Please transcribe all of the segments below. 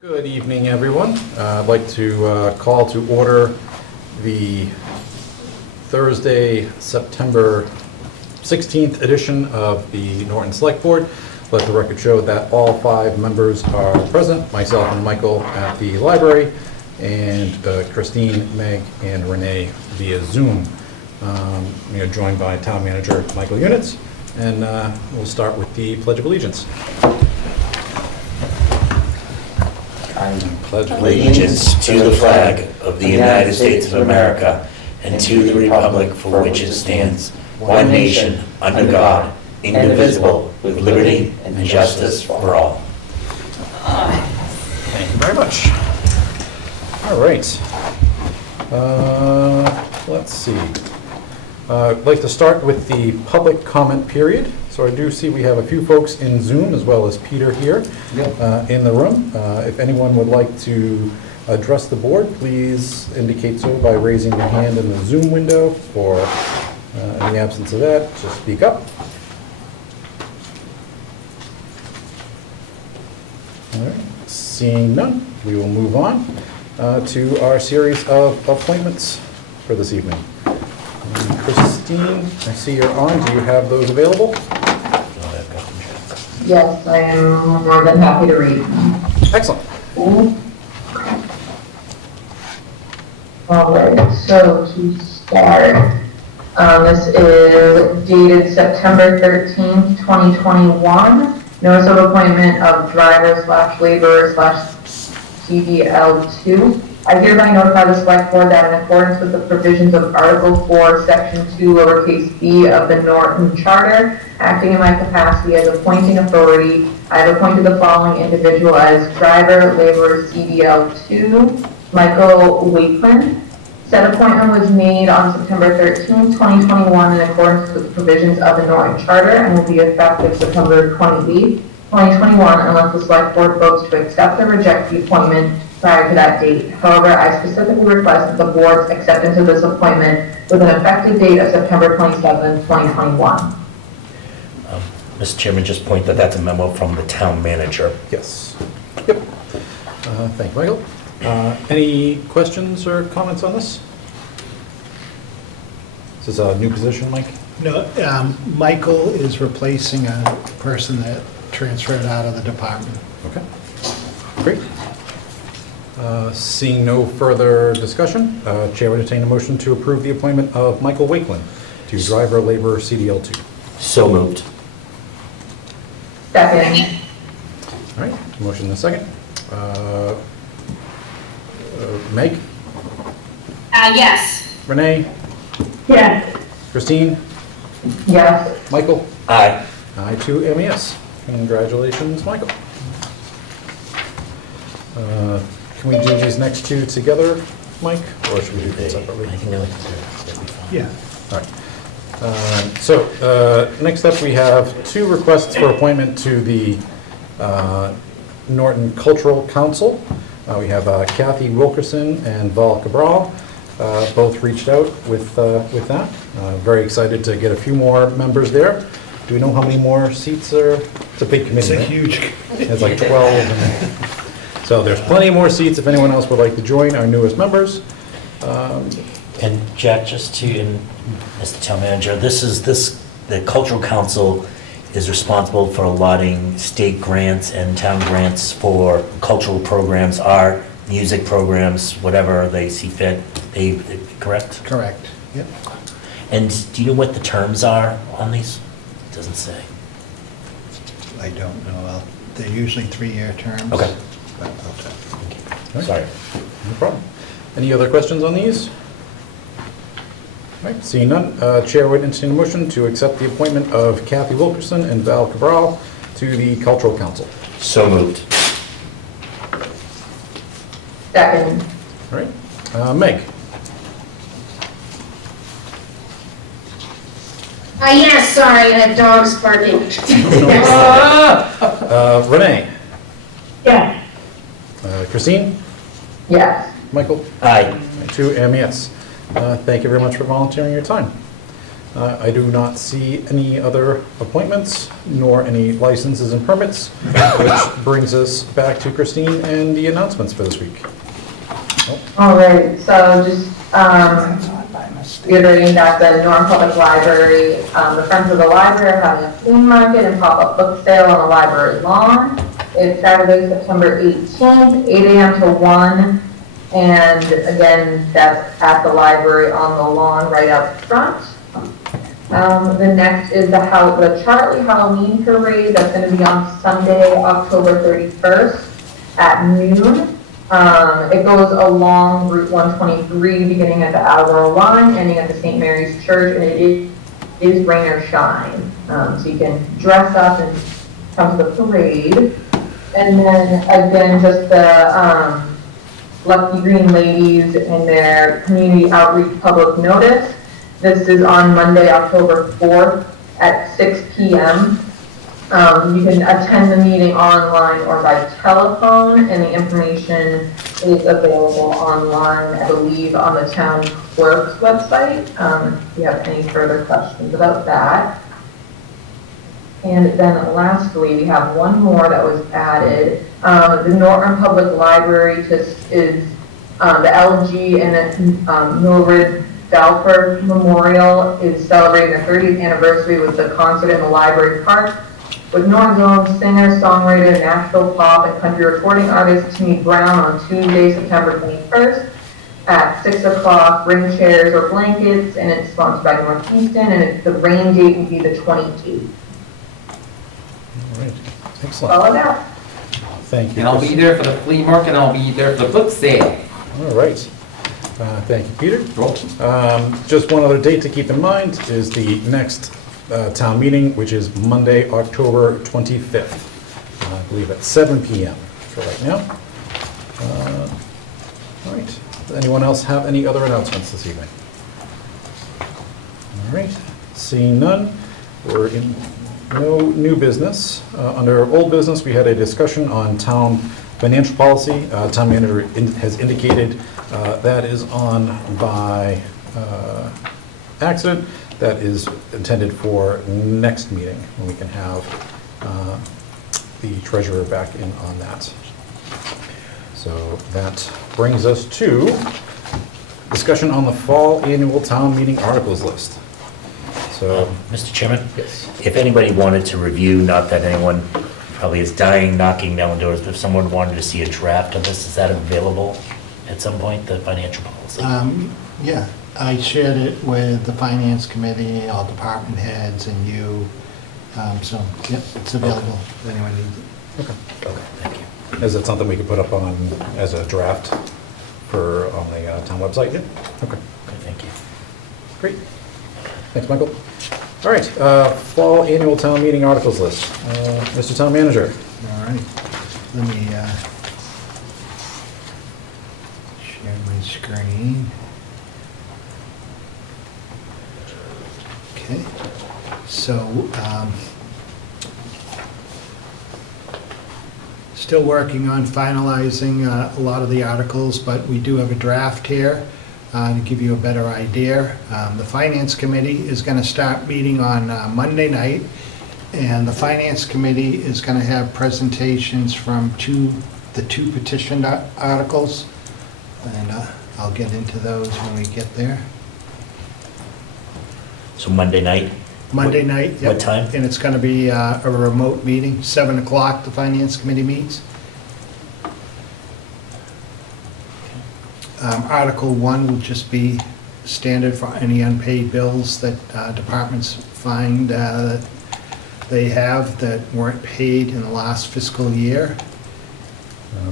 Good evening, everyone. I'd like to call to order the Thursday, September 16th edition of the Norton Select Board. Let the record show that all 5 members are present, myself and Michael at the library, and Christine, Meg, and Renee via Zoom. We are joined by Town Manager Michael Units, and we'll start with the Pledge of Allegiance. I pledge allegiance to the flag of the United States of America and to the republic for which it stands, one nation, under God, indivisible, with liberty and justice for all. Thank you very much. All right. Let's see. I'd like to start with the public comment period. So I do see we have a few folks in Zoom as well as Peter here in the room. If anyone would like to address the board, please indicate so by raising your hand in the Zoom window, or in the absence of that, just speak up. All right. Seeing none, we will move on to our series of appointments for this evening. Christine, I see you're on. Do you have those available? Yes, I am more than happy to read. Excellent. All right, so to start, this is dated September 13th, 2021. Notice of appointment of driver/laborer/CDL2. I hereby notify the Select Board that in accordance with the provisions of Article 4, Section 2, lowercase b of the Norton Charter, acting in my capacity as appointing authority, I have appointed the following individual as driver, laborer, CDL2, Michael Wakeland. Said appointment was made on September 13, 2021 in accordance with the provisions of the Norton Charter and will be effective September 28, 2021 unless the Select Board votes to accept or reject the appointment prior to that date. However, I specifically request that the board's acceptance of this appointment with an effective date of September 27, 2021. Mr. Chairman, just point that that's a memo from the town manager. Yes. Yep. Thank you, Michael. Any questions or comments on this? Is this a new position, Mike? No, Michael is replacing a person that transferred out of the department. Okay. Great. Seeing no further discussion, Chair would entertain a motion to approve the appointment of Michael Wakeland to driver laborer CDL2. So moved. Second. All right, motion and a second. Meg? Yes. Renee? Yes. Christine? Yes. Michael? Aye. I too am a yes. Congratulations, Michael. Can we do these next two together, Mike, or should we do them separately? I think that'd be fine. Yeah. All right. So next up, we have 2 requests for appointment to the Norton Cultural Council. We have Kathy Wilkerson and Val Cabral. Both reached out with that. Very excited to get a few more members there. Do we know how many more seats are? It's a big committee, It's a right? huge. It's like 12. So there's plenty more seats if anyone else would like to join our newest members. And Jack, just to, as the town manager, the Cultural Council is responsible for allotting state grants and town grants for cultural programs, art, music programs, whatever they see fit. Correct? Correct. Yep. And do you know what the terms are on these? It doesn't say. I don't know. They're usually 3-year terms. Okay. But I'll check. Right. Sorry. No problem. Any other questions on these? All right, seeing none, Chair would entertain a motion to accept the appointment of Kathy Wilkerson and Val Cabral to the Cultural Council. So moved. Second. All right, Meg? Yes, sorry, I had dogs barking. Renee? Yes. Christine? Yes. Michael? Aye. I too am yes. Thank you very much for volunteering your time. I do not see any other appointments, nor any licenses and permits, which brings us back to Christine and the announcements for this week. All right, so just reiterating that the Norton Public Library, the Friends of the Library are having a flea market and pop-up book sale on the library lawn. It's Saturday, September 18th, 8 a.m. to 1. And again, that's at the library on the lawn right out front. The next is the Charlie Halloween Parade. That's going to be on Sunday, October 31st at noon. It goes along Route 123, beginning at the Attleboro line, ending at the St. Mary's Church, and it is rain or shine. So you can dress up and come to the parade. And then again, just the Lucky Green Ladies and their community outreach public notice. This is on Monday, October 4th at 6 p.m. You can attend the meeting online or by telephone, and the information is available online, I believe, on the town clerk's website, if you have any further questions about that. And then lastly, we have one more that was added. The Norton Public Library is the LG and Mildred Dalford Memorial is celebrating their 30th anniversary with the concert in the library park with Norton's own singer, songwriter, Nashville pop and country recording artist Timmy Brown on Tuesday, September 21st at 6 o'clock. Bring chairs or blankets, and it's sponsored by Northeastern, and the rain date will be the 28th. All right, excellent. Follow that. Thank you. And I'll be there for the flea market, and I'll be there for the book sale. All right. Thank you, Peter. Welcome. Just one other date to keep in mind is the next town meeting, which is Monday, October 25th. I believe at 7 p.m. for right now. All right. Does anyone else have any other announcements this evening? All right. Seeing none, we're in no new business. Under old business, we had a discussion on town financial policy. Town manager has indicated that is on by accident. That is intended for next meeting, when we can have the treasurer back in on that. So that brings us to discussion on the fall annual town meeting articles list. So, Mr. Chairman? yes. If anybody wanted to review, not that anyone probably is dying, knocking down doors, but if someone wanted to see a draft of this, is that available at some point, the financial policy? Yeah, I shared it with the finance committee, all department heads, and you. So, yep, it's available if anyone needs it. Okay, thank you. Is it something we could put up on as a draft for on the town website? Yeah. Okay. Okay, thank you. Great. Thanks, Michael. All right, fall annual town meeting articles list. Mr. Town Manager. All right, let me share my screen. Okay, so still working on finalizing a lot of the articles, but we do have a draft here to give you a better idea. The Finance Committee is going to start meeting on Monday night, and the Finance Committee is going to have presentations from the two petitioned articles, and I'll get into those when we get there. So Monday night? Monday night. Yep. What time? And it's going to be a remote meeting, 7 o'clock the Finance Committee meets. Article 1 will just be standard for any unpaid bills that departments find that they have that weren't paid in the last fiscal year.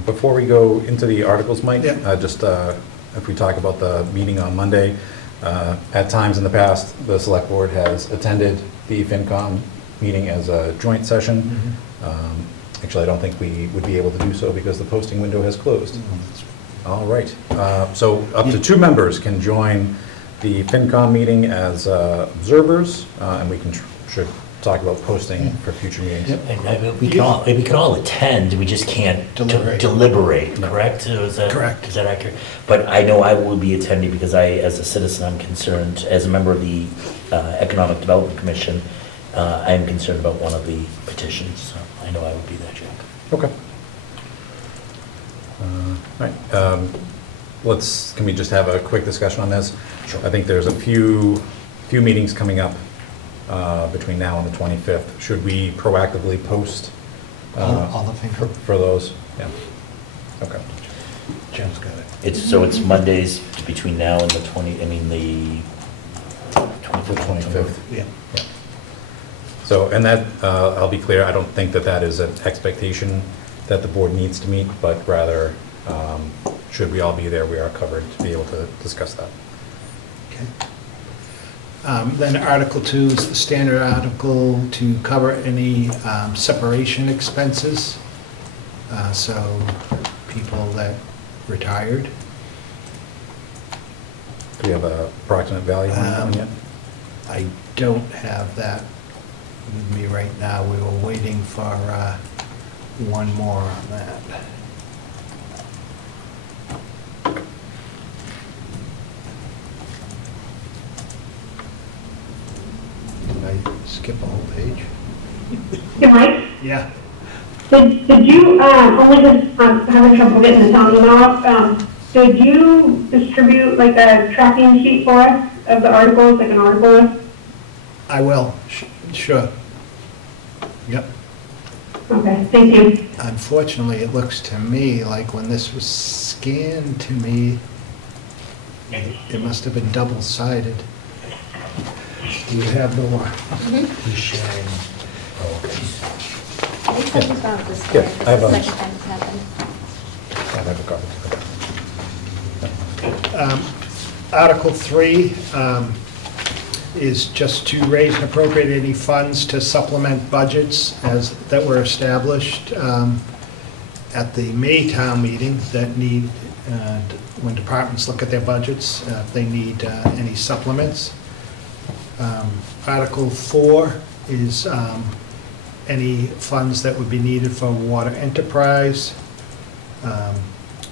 Before we go into the articles, Mike, Yeah. just if we talk about the meeting on Monday, at times in the past, the Select Board has attended the FinCom meeting as a joint session. Mm-hmm. Actually, I don't think we would be able to do so because the posting window has closed. All right, so up to 2 members can join the FinCom meeting as observers, and we can should talk about posting for future meetings. Yep. And we can all attend, we just can't deliberate, correct? Is that- Correct. Is that accurate? But I know I will be attending because as a citizen, I'm concerned, as a member of the Economic Development Commission, I am concerned about one of the petitions, so I know I will be there, Jack. Okay. All right. Can we just have a quick discussion on this? Sure. I think there's a few meetings coming up between now and the 25th. Should we proactively post All the things. for those? Yeah. Okay. Jim's got it. It's Mondays between now and the 25th. Yeah. So, and that, I'll be clear, I don't think that is an expectation that the board needs to meet, but rather, should we all be there, we are covered to be able to discuss that. Okay. Then Article 2 is the standard article to cover any separation expenses. So people that retired. Do we have a approximate value on that one yet? I don't have that with me right now. We were waiting for one more on that. Did I skip a whole page? Hey, Mike, Yeah. did you, only because I'm having trouble getting the town email up, did you distribute like a tracking sheet for us of the articles, like an article list? I will, sure. Yep. Okay, thank you. Unfortunately, it looks to me like when this was scanned to me, it must have been double-sided. Do you have the one? He's sharing. Oh, okay. Yeah, I have a- Second time it's happened. I have a copy. Article 3 is just to raise and appropriate any funds to supplement budgets that were established at the May town meeting that need, when departments look at their budgets, if they need any supplements. Article 4 is any funds that would be needed for water enterprise.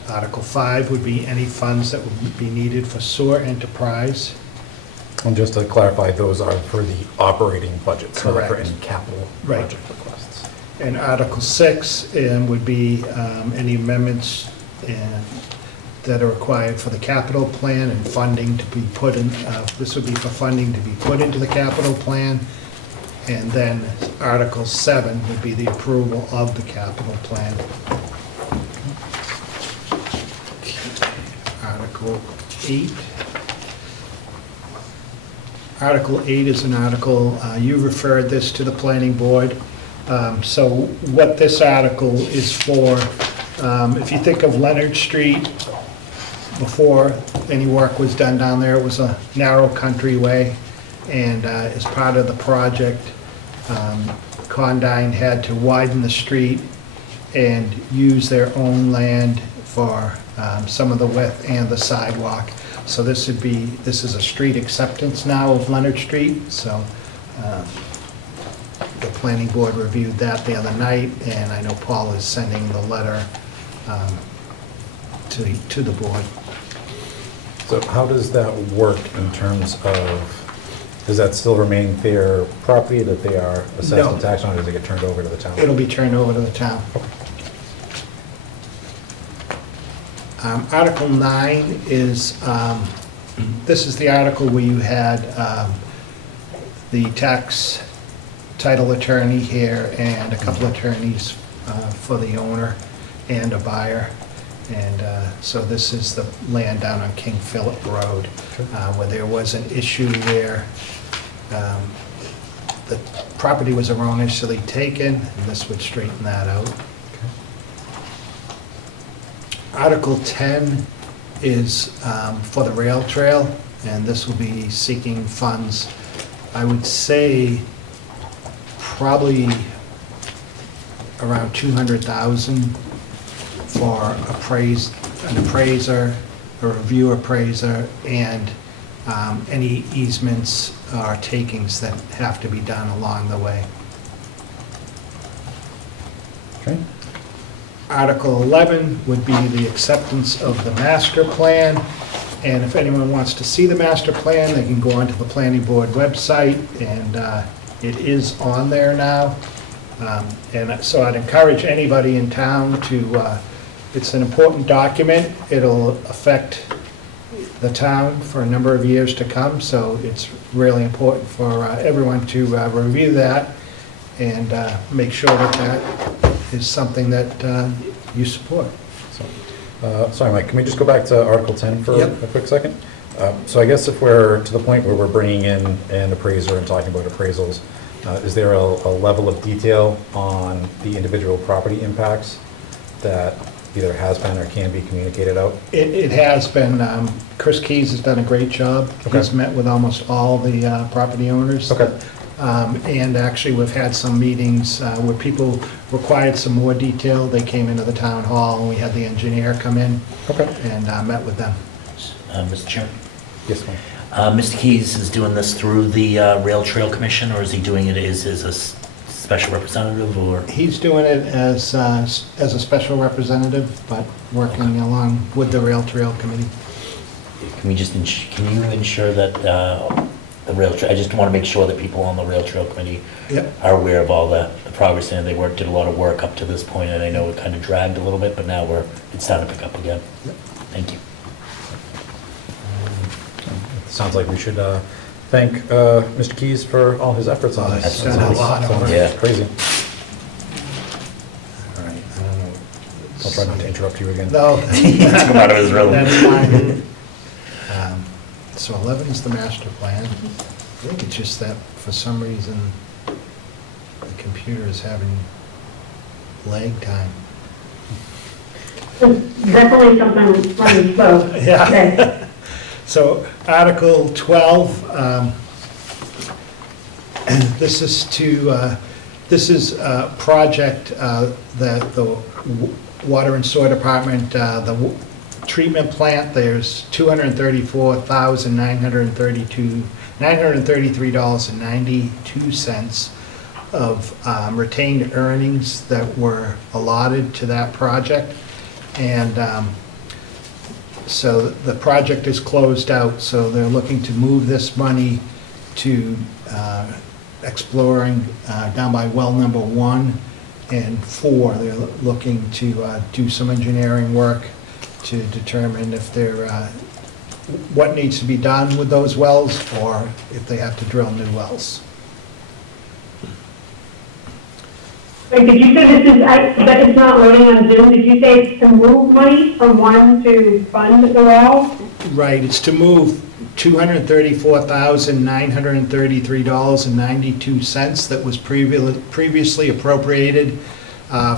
Article 5 would be any funds that would be needed for sewer enterprise. And just to clarify, those are for the operating budgets, not for Correct. any capital Right. project requests. And Article 6 would be any amendments that are required for the capital plan and funding to be put in, this would be for funding to be put into the capital plan. And then Article 7 would be the approval of the capital plan. Article 8. Article 8 is an article, you referred this to the planning board. So what this article is for, if you think of Leonard Street, before any work was done down there, it was a narrow countryway. And as part of the project, Condyne had to widen the street and use their own land for some of the width and the sidewalk. So this is a street acceptance now of Leonard Street, so the planning board reviewed that the other night, and I know Paul is sending the letter to the board. So how does that work in terms of, does that still remain their property that they are assessed No. and taxed on, or does it get turned over to the town? It'll be turned over to the town. Article 9 is, this is the article where you had the tax title attorney here and a couple attorneys for the owner and a buyer. And so this is the land down on King Philip Road, where there was an issue where the property was erroneously taken, and this would straighten that out. Article 10 is for the rail trail, and this will be seeking funds, I would say, probably around $200,000 for an appraiser, a review appraiser, and any easements or takings that have to be done along the way. Okay. Article 11 would be the acceptance of the master plan. And if anyone wants to see the master plan, they can go onto the planning board website, and it is on there now. And so I'd encourage anybody in town to, it's an important document. It'll affect the town for a number of years to come, so it's really important for everyone to review that and make sure that that is something that you support. Sorry, Mike, can we just go back to Article 10 for Yep. a quick second? So I guess if we're to the point where we're bringing in an appraiser and talking about appraisals, is there a level of detail on the individual property impacts that either has been or can be communicated out? It has been, Chris Keys has done a great job. Okay. He's met with almost all the property owners. Okay. And actually, we've had some meetings where people required some more detail. They came into the town hall, and we had the engineer come in Okay. and met with them. Mr. Chairman? Yes, ma'am. Mr. Keys is doing this through the Rail Trail Commission, or is he doing it as a special representative, or? He's doing it as a special representative, but working along with the Rail Trail Committee. Can we just, can you ensure that the rail, I just want to make sure that people on the Rail Trail Committee Yep. are aware of all the progress, and they did a lot of work up to this point, and I know it kind of dragged a little bit, but now it's starting to pick up again. Yep. Thank you. Sounds like we should thank Mr. Keys for all his efforts on this. He's done a lot of work. Yeah. Crazy. All right, I don't know. I'll try not to interrupt you again. No. Took him out of his rhythm. That's fine. So 11 is the master plan. I think it's just that for some reason, the computer is having lag time. Definitely something running slow. Yeah. Okay. So Article 12, this is a project that the Water and Sewer Department, the treatment plant, there's $933.92 of retained earnings that were allotted to that project. And so the project is closed out, so they're looking to move this money to exploring down by well number 1 and 4. They're looking to do some engineering work to determine if what needs to be done with those wells, or if they have to drill new wells. Wait, did you say this is, but it's not loading on Zoom, did you say it's to move money from one to fund the well? Right, it's to move $234,933.92 that was previously appropriated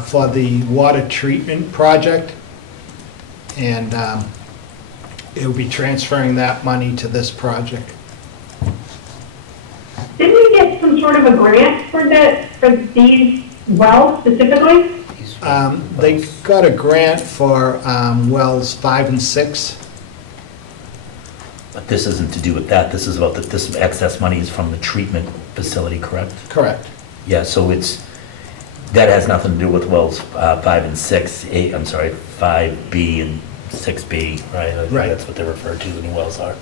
for the water treatment project. And it will be transferring that money to this project. Didn't we get some sort of a grant for these wells specifically? They got a grant for wells 5 and 6. But this isn't to do with that, this is about this excess money is from the treatment facility, correct? Correct. Yeah, so that has nothing to do with wells 5 and 6, 5B and 6B, right? I think Right. that's what they're referred to, the new wells are.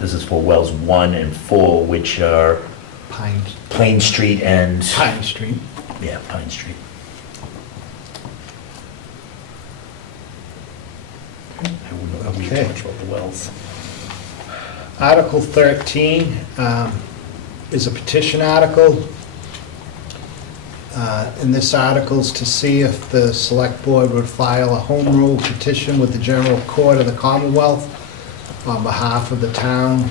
This is for wells 1 and 4, which are Plain Street and... Pine Street. Yeah, Pine Street. I wouldn't know Okay. too much about the wells. Article 13 is a petition article. And this article is to see if the Select Board would file a home rule petition with the General Court of the Commonwealth on behalf of the town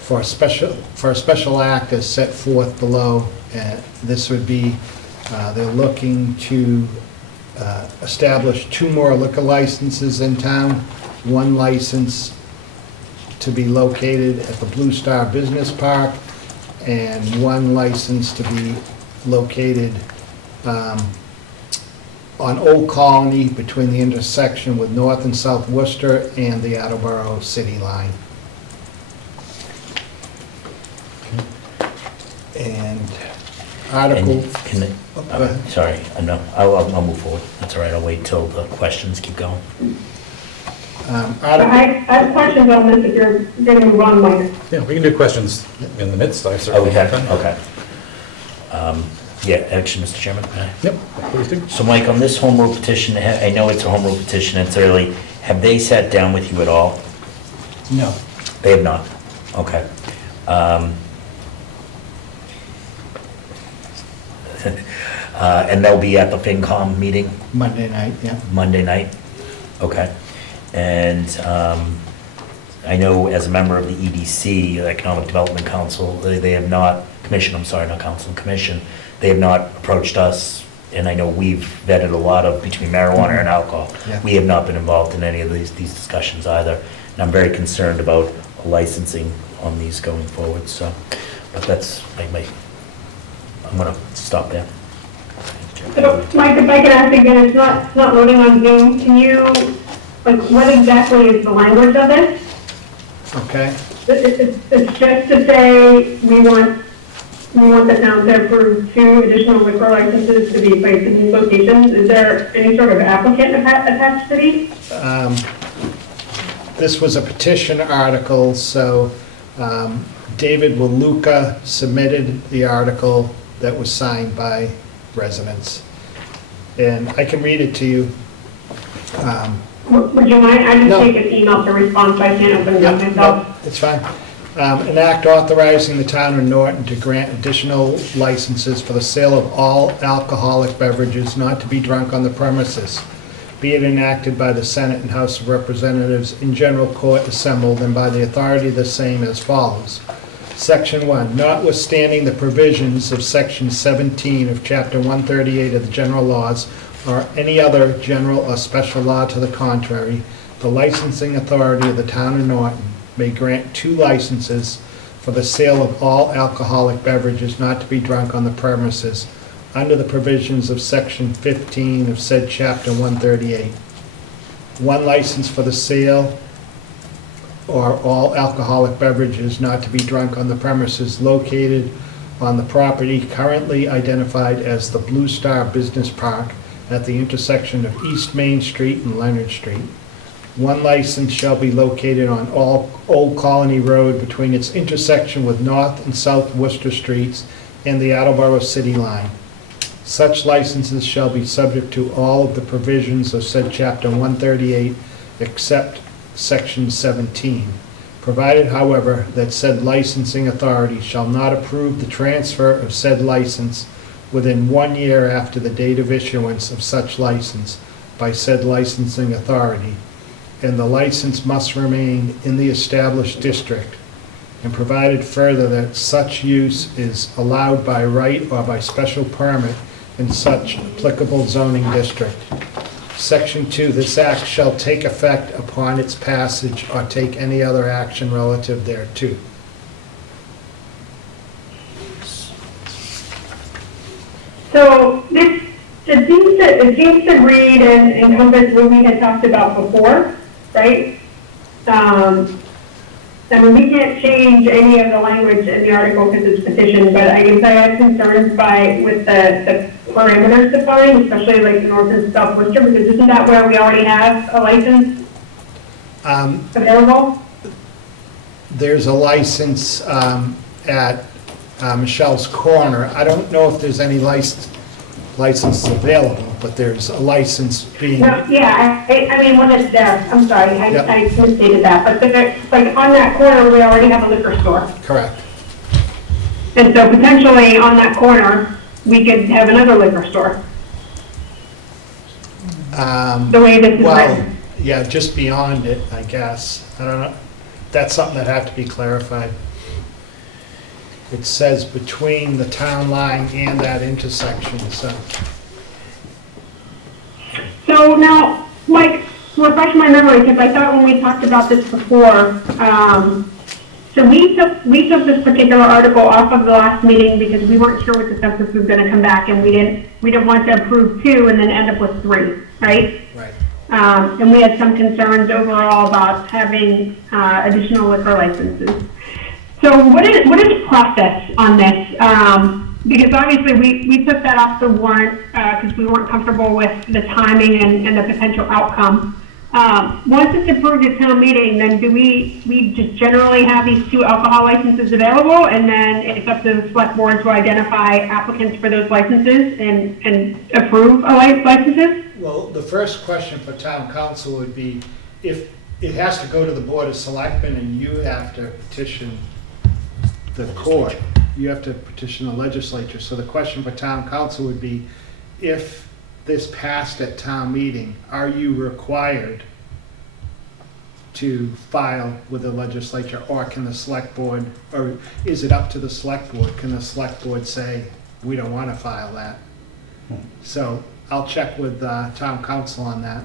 for a special act as set forth below. This would be, they're looking to establish 2 more liquor licenses in town, 1 license to be located at the Blue Star Business Park, and 1 license to be located on Old Colony between the intersection with North and South Worcester and the Attleboro city line. And Article, And can, go ahead. sorry, no, I'll move forward. That's all right, I'll wait till the questions keep going. Article, I have questions on this if you're going to move on, Mike. Yeah, we can do questions in the midst, I Oh, certainly we have, can. okay. Yeah, action, Mr. Chairman. May I? Yep, please do. So Mike, on this home rule petition, I know it's a home rule petition, it's early. Have they sat down with you at all? no. They have not? Okay. And they'll be at the FinCom meeting Monday night, yeah. Monday night? Okay. And I know as a member of the EDC, Economic Development Council, they have not, Commission, I'm sorry, not Council, Commission, they have not approached us, and I know we've vetted a lot of between marijuana and alcohol. Yeah. We have not been involved in any of these discussions either, and I'm very concerned about licensing on these going forward, so, but that's, I'm gonna stop there. So, Mike, if I can ask again, it's not loading on Zoom. Can you, like, what exactly is the language of it? Okay. It's just to say, we want the town to approve 2 additional liquor licenses to be placed in these locations. Is there any sort of applicant attached to these? This was a petition article, so David Waluka submitted the article that was signed by residents. And I can read it to you. Would you mind? I just No. take an email to respond, so I can't open it up Yeah, myself. no, it's fine. An act authorizing the town of Norton to grant additional licenses for the sale of all alcoholic beverages not to be drunk on the premises, be it enacted by the Senate and House of Representatives in general court assembled and by the authority of the same as follows. Section 1, notwithstanding the provisions of Section 17 of Chapter 138 of the general laws or any other general or special law to the contrary, the licensing authority of the town of Norton may grant 2 licenses for the sale of all alcoholic beverages not to be drunk on the premises under the provisions of Section 15 of said Chapter 138. 1 license for the sale or all alcoholic beverages not to be drunk on the premises located on the property currently identified as the Blue Star Business Park at the intersection of East Main Street and Leonard Street. 1 license shall be located on Old Colony Road between its intersection with North and South Worcester Streets and the Attleboro City line. Such licenses shall be subject to all of the provisions of said Chapter 138 except Section 17, provided, however, that said licensing authority shall not approve the transfer of said license within 1 year after the date of issuance of such license by said licensing authority, and the license must remain in the established district, and provided further that such use is allowed by right or by special permit in such applicable zoning district. Section 2, this act shall take effect upon its passage or take any other action relative thereto. So this, it seems to read and encompass what we had talked about before, right? I mean, we can't change any of the language in the article because it's petition, but I guess I had concerns with the parameters defined, especially like North and South Worcester, because isn't that where we already have a license available? There's a license at Michelle's Corner. I don't know if there's any licenses available, but there's a license being, No, yeah, I mean, when it's there, I'm sorry, Yep. I misstated that, but there, like on that corner, we already have a liquor store. correct. And so potentially on that corner, we could have another liquor store, the way this is Well, written. yeah, just beyond it, I guess. I don't know. That's something that have to be clarified. It says between the town line and that intersection, so. So now, Mike, refresh my memory, because I thought when we talked about this before, So we took this particular article off of the last meeting because we weren't sure what the census was gonna come back, and we didn't want to approve 2 and then end up with 3, right? Right. And we had some concerns overall about having additional liquor licenses. So what is the process on this? Because obviously we took that off the warrant because we weren't comfortable with the timing and the potential outcome. Once it's approved at town meeting, then do we just generally have these 2 alcohol licenses available, and then it's up to the select board to identify applicants for those licenses and approve licenses? Well, the first question for town council would be, if it has to go to the Board of Selectmen and you have to petition the court, you have to petition the legislature. So the question for town council would be, if this passed at town meeting, are you required to file with the legislature, or can the select board, or is it up to the select board? Can the select board say, we don't want to file that? So I'll check with town council on that.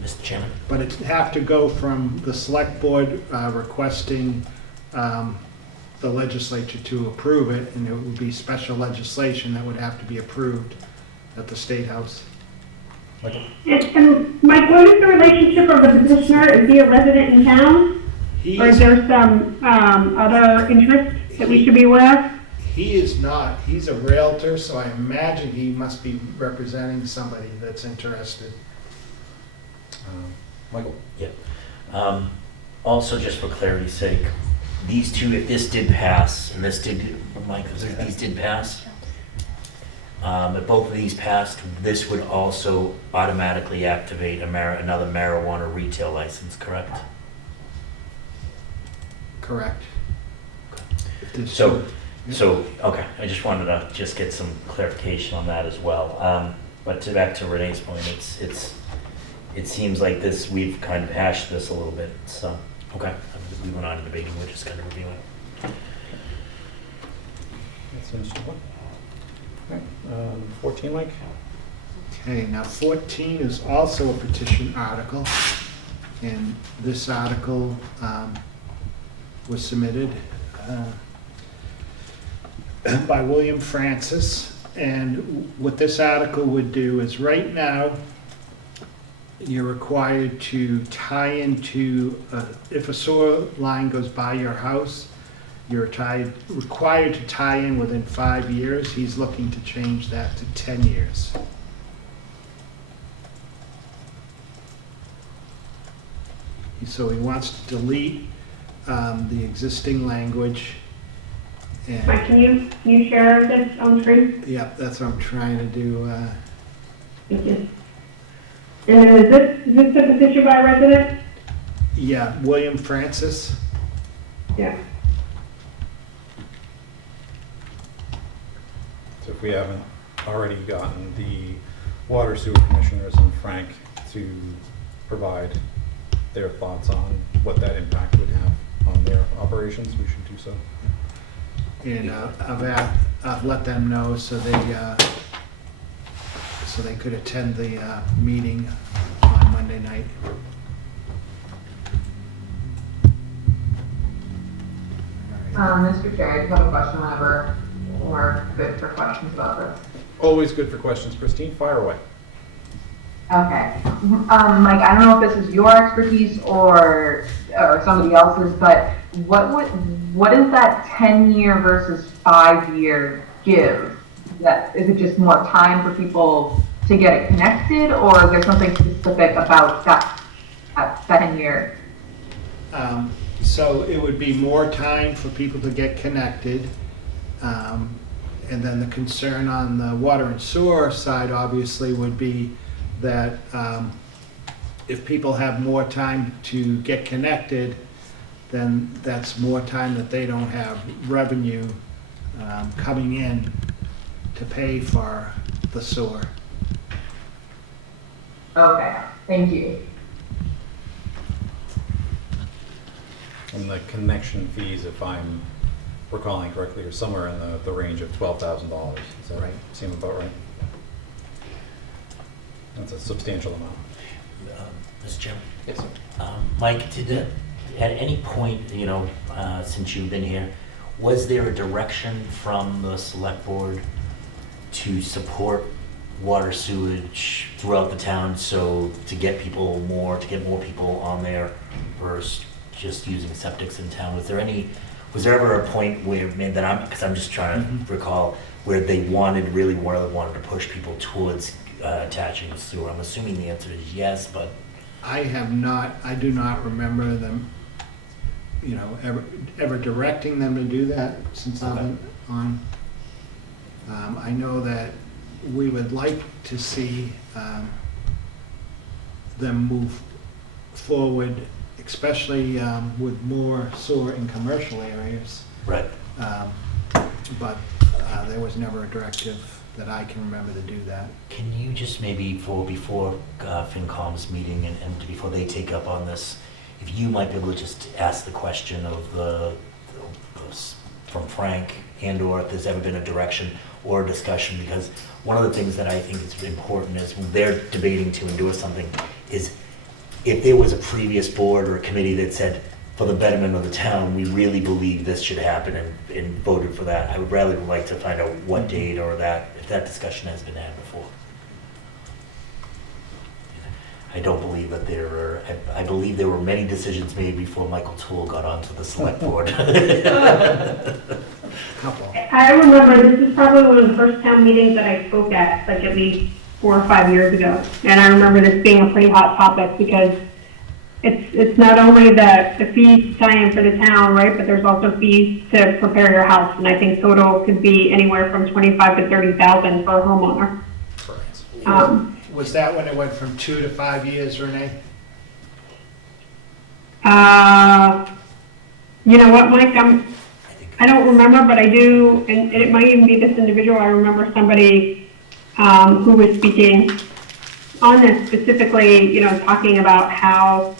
Mr. Chairman? But it'd have to go from the select board requesting the legislature to approve it, and it would be special legislation that would have to be approved at the State House. And Mike, what is the relationship of the petitioner? Is he a resident in town? Or is there some other interest that we should be aware of? He is not. He's a Realtor, so I imagine he must be representing somebody that's interested. Michael? Yeah. Also, just for clarity's sake, these 2, if this did pass, and this did, Mike, if these did pass, if both of these passed, this would also automatically activate another marijuana retail license, correct? Correct. So, okay, I just wanted to just get some clarification on that as well. But back to Renee's point, it seems like this, we've kind of hashed this a little bit, so, okay. We went on debating, we're just kind of reviewing. That's interesting. Okay, 14, Mike? Okay, now 14 is also a petition article, and this article was submitted by William Francis. And what this article would do is, right now, you're required to tie into, if a sewer line goes by your house, you're required to tie in within 5 years. He's looking to change that to 10 years. So he wants to delete the existing language. And Mike, can you share this on screen? yeah, that's what I'm trying to do. Thank you. And then is this a petition by a resident? Yeah, William Francis. Yeah. So if we haven't already gotten the Water Sewer Commissioners and Frank to provide their thoughts on what that impact would have on their operations, we should do so. And I've let them know so they could attend the meeting on Monday night. Mr. Chair, I just have a question whenever we're good for questions about this. Always good for questions. Christine, fire away. Okay. Mike, I don't know if this is your expertise or somebody else's, but what is that 10-year versus 5-year give? Is it just more time for people to get it connected, or is there something specific about that 10-year? So it would be more time for people to get connected. And then the concern on the water and sewer side obviously would be that if people have more time to get connected, then that's more time that they don't have revenue coming in to pay for the sewer. Okay, thank you. And the connection fees, if I'm recalling correctly, are somewhere in the range of $12,000. Is that right? Seem about right? That's a substantial amount. Mr. Chairman? Yes, sir. Mike, did at any point, since you've been here, was there a direction from the select board to support water sewage throughout the town, so to get more people on there versus just using septics in town? Was there ever a point where, because I'm just trying to recall, where they really wanted to push people towards attaching sewer? I'm assuming the answer is yes, but. I do not remember them, ever directing them to do that since I've been on. I know that we would like to see them move forward, especially with more sewer in commercial areas. Right. But there was never a directive that I can remember to do that. Can you just maybe before FinCom's meeting and before they take up on this, if you might be able to just ask the question of from Frank, and/or if there's ever been a direction or a discussion, because one of the things that I think is important is when they're debating to endorse something is if there was a previous board or a committee that said, for the betterment of the town, we really believe this should happen and voted for that. I would rather like to find out what date or if that discussion has been had before. I don't believe that I believe there were many decisions made before Michael Toole got onto the select board. Couple. I remember this is probably one of the first town meetings that I spoke at, like at least 4 or 5 years ago. And I remember this being a pretty hot topic because it's not only the fees to tie in for the town, right, but there's also fees to prepare your house. And I think total could be anywhere from $25,000 to $30,000 for a homeowner. Was that when it went from 2 to 5 years, Renee? You know what, Mike, I don't remember, but I do, and it might even be this individual. I remember somebody who was speaking on this specifically, talking about how,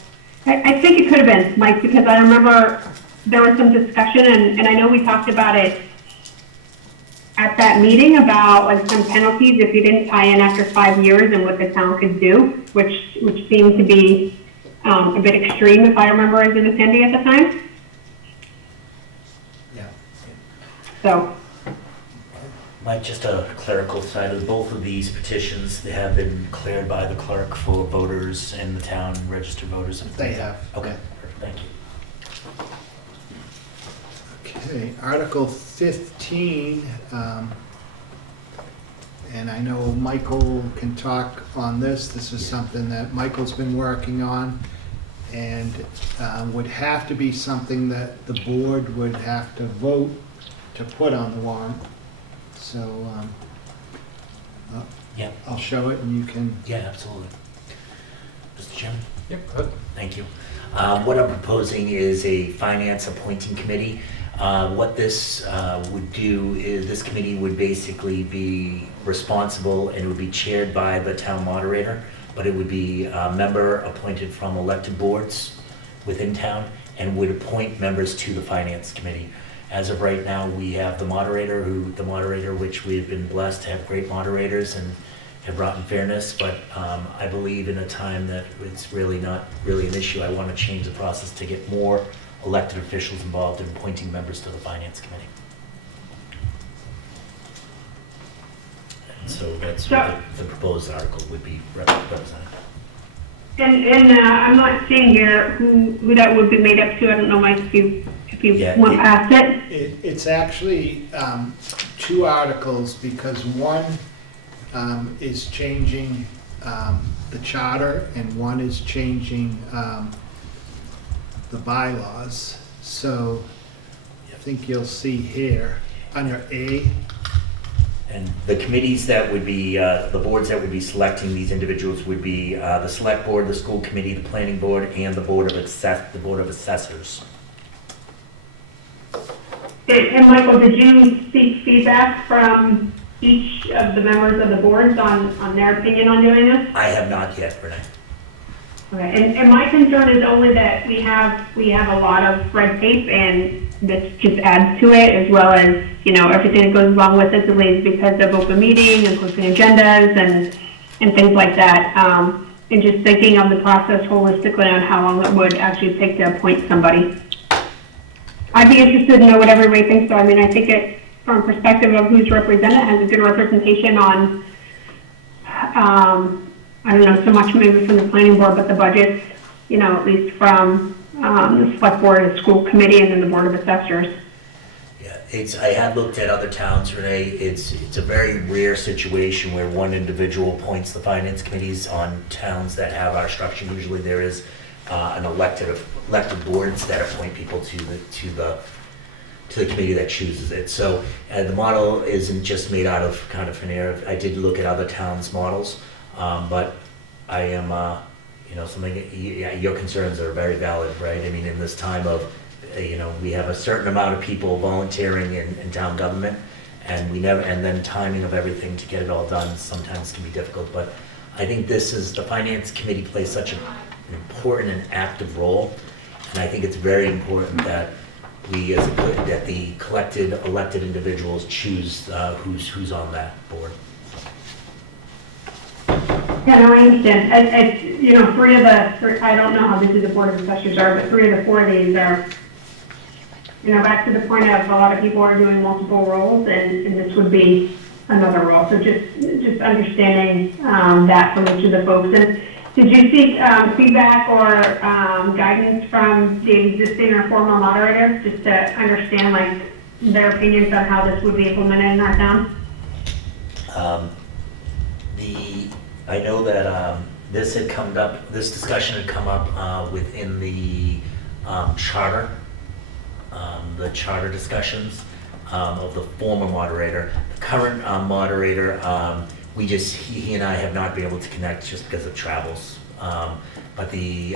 I think it could have been Mike, because I remember there was some discussion, and I know we talked about it at that meeting about like some penalties if you didn't tie in after 5 years and what the town could do, which seemed to be a bit extreme if I remember as an attendee at the time. Yeah. So. Mike, just a clerical side of both of these petitions, they have been cleared by the clerk for voters in the town, registered voters. They have. Okay, perfect, thank you. Okay, Article 15, and I know Michael can talk on this. This is something that Michael's been working on and would have to be something that the board would have to vote to put on the warrant. So Yeah. I'll show it and you can. Yeah, absolutely. Mr. Chairman? Yep, go ahead. Thank you. What I'm proposing is a finance appointing committee. What this would do is this committee would basically be responsible and it would be chaired by the town moderator, but it would be a member appointed from elected boards within town and would appoint members to the finance committee. As of right now, we have the moderator, which we've been blessed to have great moderators and have brought in fairness, but I believe in a time that it's really not really an issue. I want to change the process to get more elected officials involved in appointing members to the finance committee. And so that's what the proposed article would be represented. And I'm not seeing here who that would be made up to. I don't know, Mike, if you went past it. It's actually 2 articles because one is changing the charter and one is changing the bylaws. So I think you'll see here under A. And the committees that would be, the boards that would be selecting these individuals would be the select board, the school committee, the planning board, and the board of assessors. And Michael, did you seek feedback from each of the members of the boards on their opinion on doing this? I have not yet, Renee. Okay, and my concern is only that we have a lot of red tape, and this just adds to it, as well as, everything that goes along with it, delays because of open meeting and posting agendas and things like that. and just thinking of the process holistically on how long it would actually take to appoint somebody. I'd be interested to know what everybody thinks, so I mean, I think it, from a perspective of who's represented, has a good representation on, I don't know, so much maybe from the planning board, but the budgets, you know, at least from the select board, the school committee, and then the board of assessors. Yeah, I had looked at other towns, Renee. It's a very rare situation where one individual appoints the finance committees on towns that have our structure. Usually there is an elected boards that appoint people to the committee that chooses it. So the model isn't just made out of kind of thin air. I did look at other towns' models, but I am, you know, your concerns are very valid, right? I mean, in this time of, you know, we have a certain amount of people volunteering in town government, and then timing of everything to get it all done sometimes can be difficult. But I think the finance committee plays such an important and active role, and I think it's very important that that the collected elected individuals choose who's on that board. Yeah, no, I understand. It's, you know, I don't know how busy the board of assessors are, but 3 of the 4 of these are, you know, back to the point of a lot of people are doing multiple roles, and this would be another role. So just understanding that from each of the folks. And did you seek feedback or guidance from the existing or former moderator, just to understand like their opinions on how this would be implemented in our town? I know that this discussion had come up within the charter, the charter discussions of the former moderator. The current moderator, he and I have not been able to connect just because of travels. But he's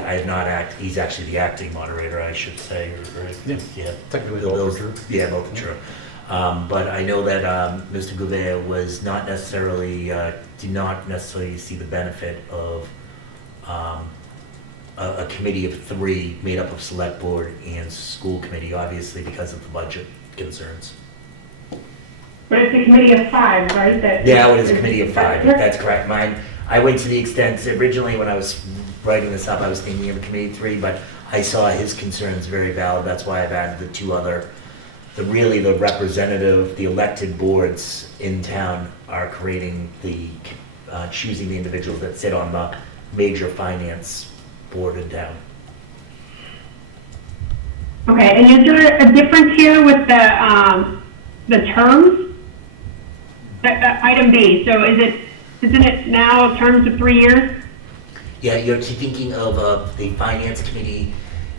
actually the acting moderator, I should say. Yeah. Technically, both are true. Yeah, both are true. But I know that Mr. Gouveia did not necessarily see the benefit of a committee of 3 made up of select board and school committee, obviously because of the budget concerns. But it's a committee of 5, right? Yeah, it is a committee of 5. That's correct. I went to the extent, originally when I was writing this up, I was thinking of a committee of 3, but I saw his concerns very valid. That's why I've added the 2 other. The representative, the elected boards in town are creating choosing the individuals that sit on the major finance board in town. Okay, and is there a difference here with the terms? Item B, so isn't it now terms of 3 years? Yeah, you're thinking of the finance committee.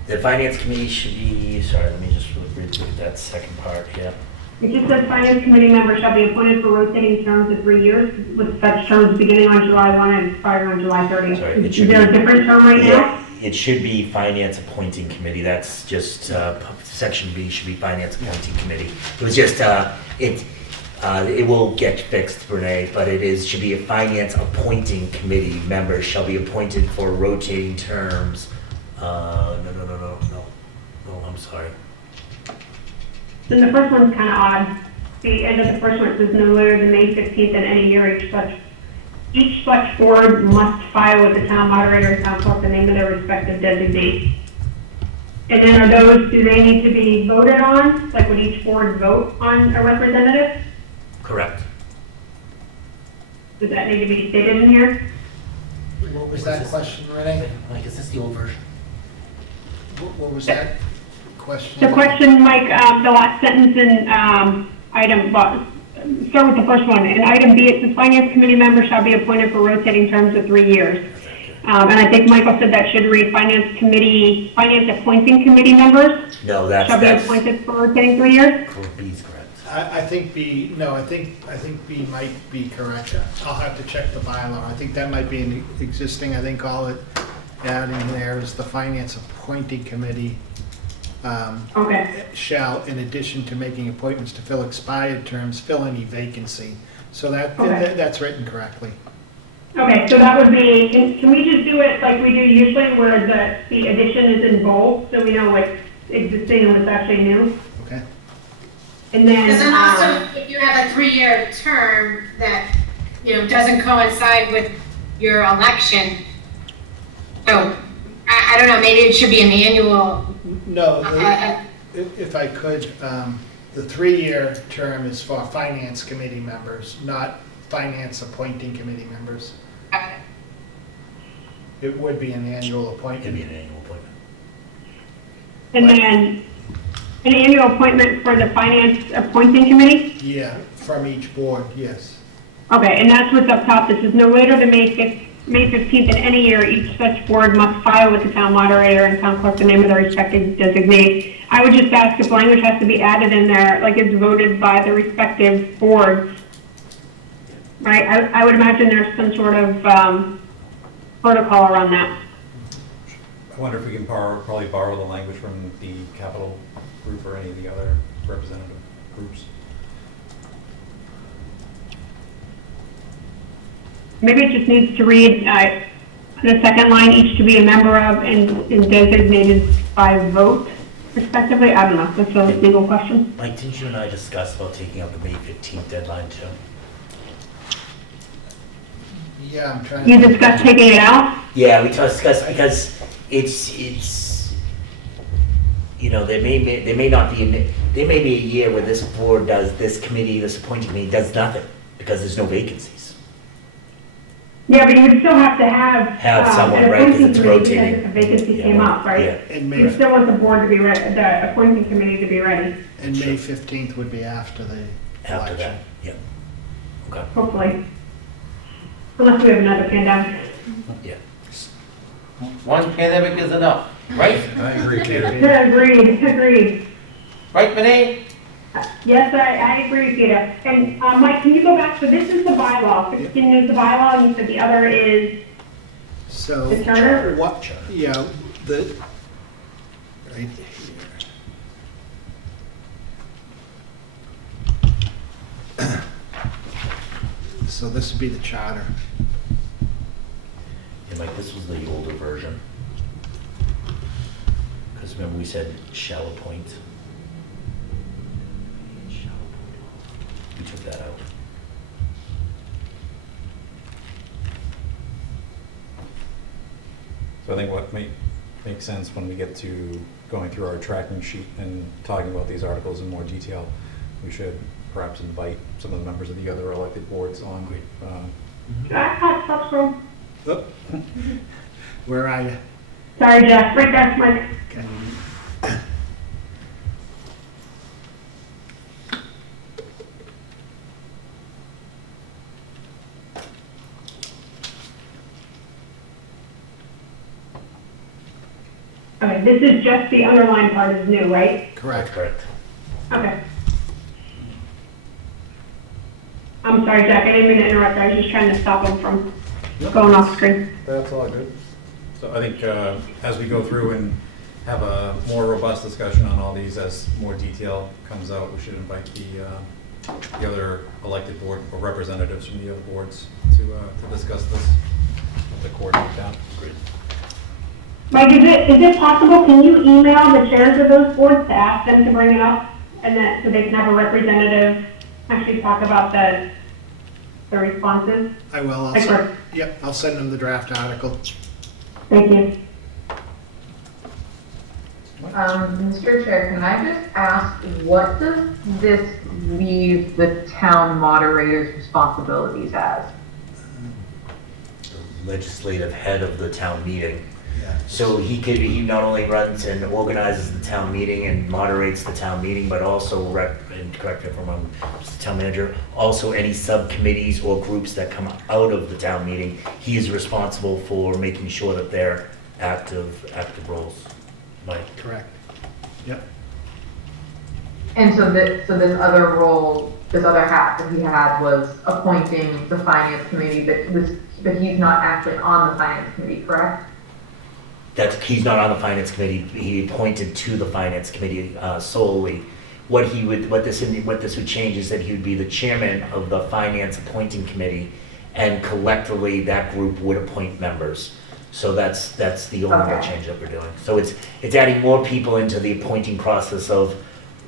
The finance committee should be, sorry, let me just read through that second part here. It just says finance committee members shall be appointed for rotating terms of 3 years, with such terms beginning on July 1 and expiring on July 30. Sorry, is there a different term right now? It should be finance appointing committee. That's just, section B should be finance appointing committee. It was just, it will get fixed, Renee, but should be a finance appointing committee. Members shall be appointed for rotating terms. No, I'm sorry. Then the first one's kind of odd. The end of the first one says no later than May 15th in any year, each such board must file with the town moderator and town clerk the name of their respective designee. And then do they need to be voted on? Like, would each board vote on a representative? Correct. Does that need to be stated in here? What was that question, Renee? Mike, is this the old version? What was that question? The question, Mike, the last sentence in item, start with the first one. In item B, it says finance committee members shall be appointed for rotating terms of 3 years. And I think Michael said that should read finance appointing committee members. No, that's shall be appointed for rotating 3 years. B's correct. I think B might be correct. I'll have to check the bylaw. I think that might be an existing, I think all it adding there is the finance appointing committee Okay. shall, in addition to making appointments to fill expired terms, fill any vacancy. So Okay. that's written correctly. Okay, so that would be, can we just do it like we do usually where the addition is in bold, so we know what's existing and what's actually new? Okay. And then, Because then also, if you have a 3-year term that, doesn't coincide with your election, So, I don't know, maybe it should be an annual, No, uh, if I could, the 3-year term is for finance committee members, not finance appointing committee members. It would be an annual It'd be appointment. an annual appointment. And then an annual appointment for the finance appointing committee? Yeah, from each board, yes. Okay, and that's what's up top. This is no later than May 15th in any year. Each such board must file with the town moderator and town clerk the name of their respective designee. I would just ask if language has to be added in there, like it's voted by the respective boards. Right? I would imagine there's some sort of protocol around that. I wonder if we can probably borrow the language from the Capital Group or any of the other representative groups. Maybe it just needs to read, on the second line, each to be a member of and designated by vote, respectively. I don't know, that's a legal question. Mike, didn't you and I discuss about taking out the May 15th deadline too? Yeah, I'm trying to. You discussed taking it out? Yeah, we discussed, because it's, you know, there may not be, there may be a year where this board does, this committee, this appointing committee does nothing, because there's no vacancies. Yeah, but you would still have to have. Someone, an right, 'cause appointing it's committee rotating. because if a vacancy Yeah, came up, right? yeah. And You still want the board to be ready, the appointing committee to be ready, And May 15th would be after the After that, election. yeah. Okay, hopefully. Unless we have another pandemic. yeah. One pandemic is enough, right? I agree, Peter. Agreed. Right, Renee? Yes, I agree, Peter. And Mike, can you go back, so this is the bylaw, 16 is the bylaw, and you said the other is So. the charter? What, yeah, the, right here. So this would be the charter. Yeah, Mike, this was the older version. Because remember we said shall appoint. Shall appoint. We took that out. So I think what makes sense when we get to going through our tracking sheet and talking about these articles in more detail, we should perhaps invite some of the members of the other elected boards on. Stop scrolling. Oh. Where are you? Sorry, Jeff, right there, Mike. Okay. Okay, this is just the underlined part is new, right? Correct. Correct. Okay. I'm sorry, Jack, I didn't mean to interrupt, I was just trying to stop him from going off screen. That's all good. So I think as we go through and have a more robust discussion on all these, as more detail comes out, we should invite the other elected board or representatives from the other boards to discuss this with the coordinate down. Great. Mike, is it possible, can you email the chairs of those boards to ask them to bring it up? And then, so they can have a representative actually talk about the responses? I will. Excellent. Yep, I'll send them the draft article. Thank you. Mr. Chair, can I just ask, what does this leave the town moderator's responsibilities as? The legislative head of the town meeting. Yeah. So he not only runs and organizes the town meeting and moderates the town meeting, but also and correct me if I'm wrong, Mr. Town Manager, also any subcommittees or groups that come out of the town meeting, he is responsible for making sure that they're active roles. Mike? Correct. Yep. And so this other role, this other hat that he had was appointing the finance committee, but he's not actually on the finance committee, correct? He's not on the finance committee. He appointed to the finance committee solely. What this would change is that he would be the chairman of the finance appointing committee, and collectively that group would appoint members. So that's the only real change that we're doing. So it's adding more people into the appointing process of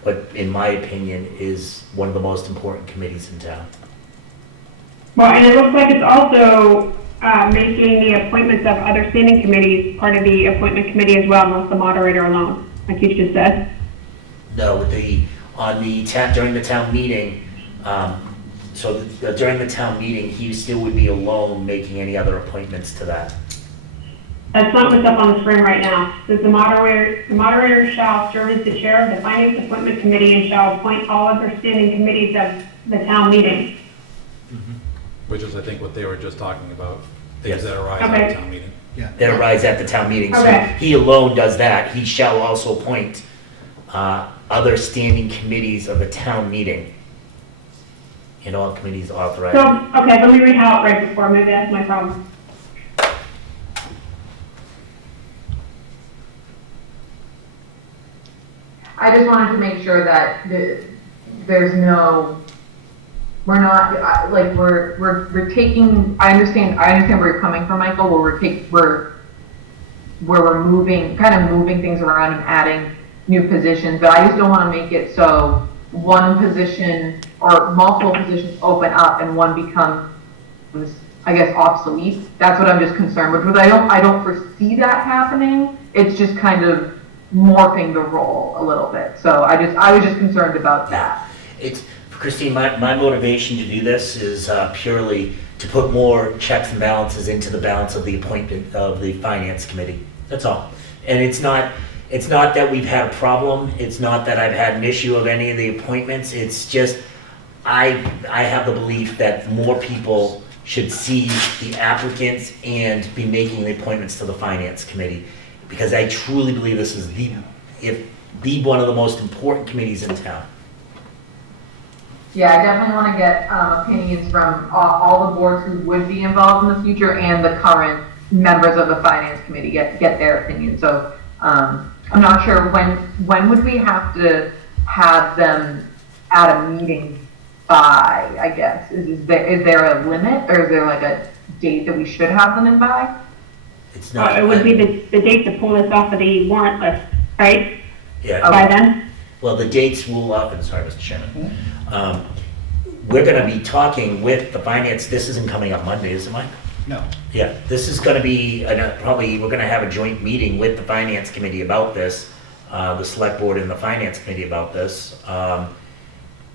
what, in my opinion, is one of the most important committees in town. Well, and it looks like it's also making the appointments of other standing committees part of the appointment committee as well, not the moderator alone, like you just said. No, during the town meeting, during the town meeting, he still would be alone making any other appointments to that. That's not what's up on the screen right now. Says the moderator shall serve as the chair of the finance appointment committee and shall appoint all other standing committees of the town meeting. Which is, I think, what they were just talking about, things Yes. that arise at Okay. the town meeting. Yeah. That arise at the town meeting. So Okay. he alone does that. He shall also appoint other standing committees of the town meeting. And all committees authorized. So, okay, let me read how it read before, maybe that's my problem. I just wanted to make sure that there's no, we're not, like, we're taking, I understand where you're coming from, Michael, where we're moving, kind of moving things around and adding new positions, but I just don't want to make it so one position or multiple positions open up and one becomes, I guess, obsolete. That's what I'm just concerned with. I don't foresee that happening. It's just kind of morphing the role a little bit. So I was just concerned about that. It's, Christine, my motivation to do this is purely to put more checks and balances into the balance of the appointment of the finance committee. That's all. And it's not that we've had a problem. It's not that I've had an issue of any of the appointments. It's just, I have the belief that more people should see the applicants and be making the appointments to the finance committee. Because I truly believe this is the one of the most important committees in town. Yeah, I definitely want to get opinions from all the boards who would be involved in the future and the current members of the finance committee, get their opinion. So I'm not sure when would we have to have them at a meeting by, I guess. Is there a limit, or is there like a date that we should have them in by? It's not. It would be the date to pull this off of the warrant list, right? Yeah. By then? Well, the dates will, I'm sorry, Mr. Chairman. We're gonna be talking with the finance, this isn't coming up Monday, is it, Mike? No. Yeah, this is gonna be, probably, we're gonna have a joint meeting with the finance committee about this, the select board and the finance committee about this.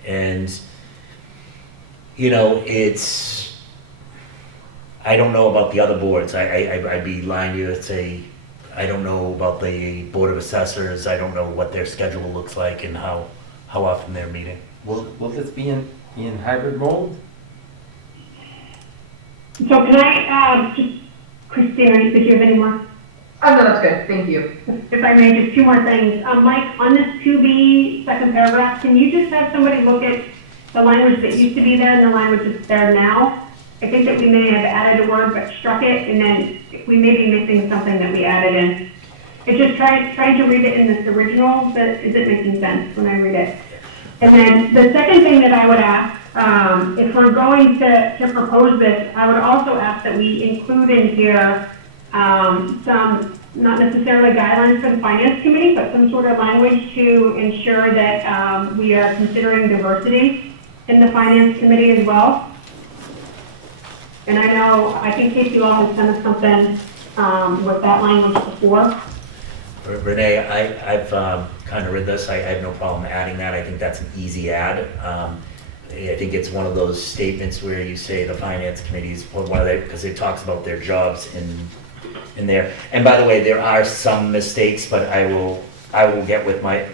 And, you know, I don't know about the other boards. I'd be lying to you to say, I don't know about the Board of Assessors. I don't know what their schedule looks like and how often they're meeting. Will this be in hybrid mode? So can I, just, Christina, did you have any more? Oh, no, that's good. Thank you. If I may, just two more things. Mike, on this 2B second paragraph, can you just have somebody look at the language that used to be there and the language that's there now? I think that we may have added a word but struck it, and then we may be missing something that we added in. It's just trying to read it in this original, but is it making sense when I read it? And then the second thing that I would ask, if we're going to propose this, I would also ask that we include in here some, not necessarily guidelines for the finance committee, but some sort of language to ensure that we are considering diversity in the finance committee as well. And I think Casey Law has sent us something with that language before. Renee, I've kind of read this. I have no problem adding that. I think that's an easy add. I think it's one of those statements where you say the finance committees, because it talks about their jobs in there. And by the way, there are some mistakes, but I will get with Mike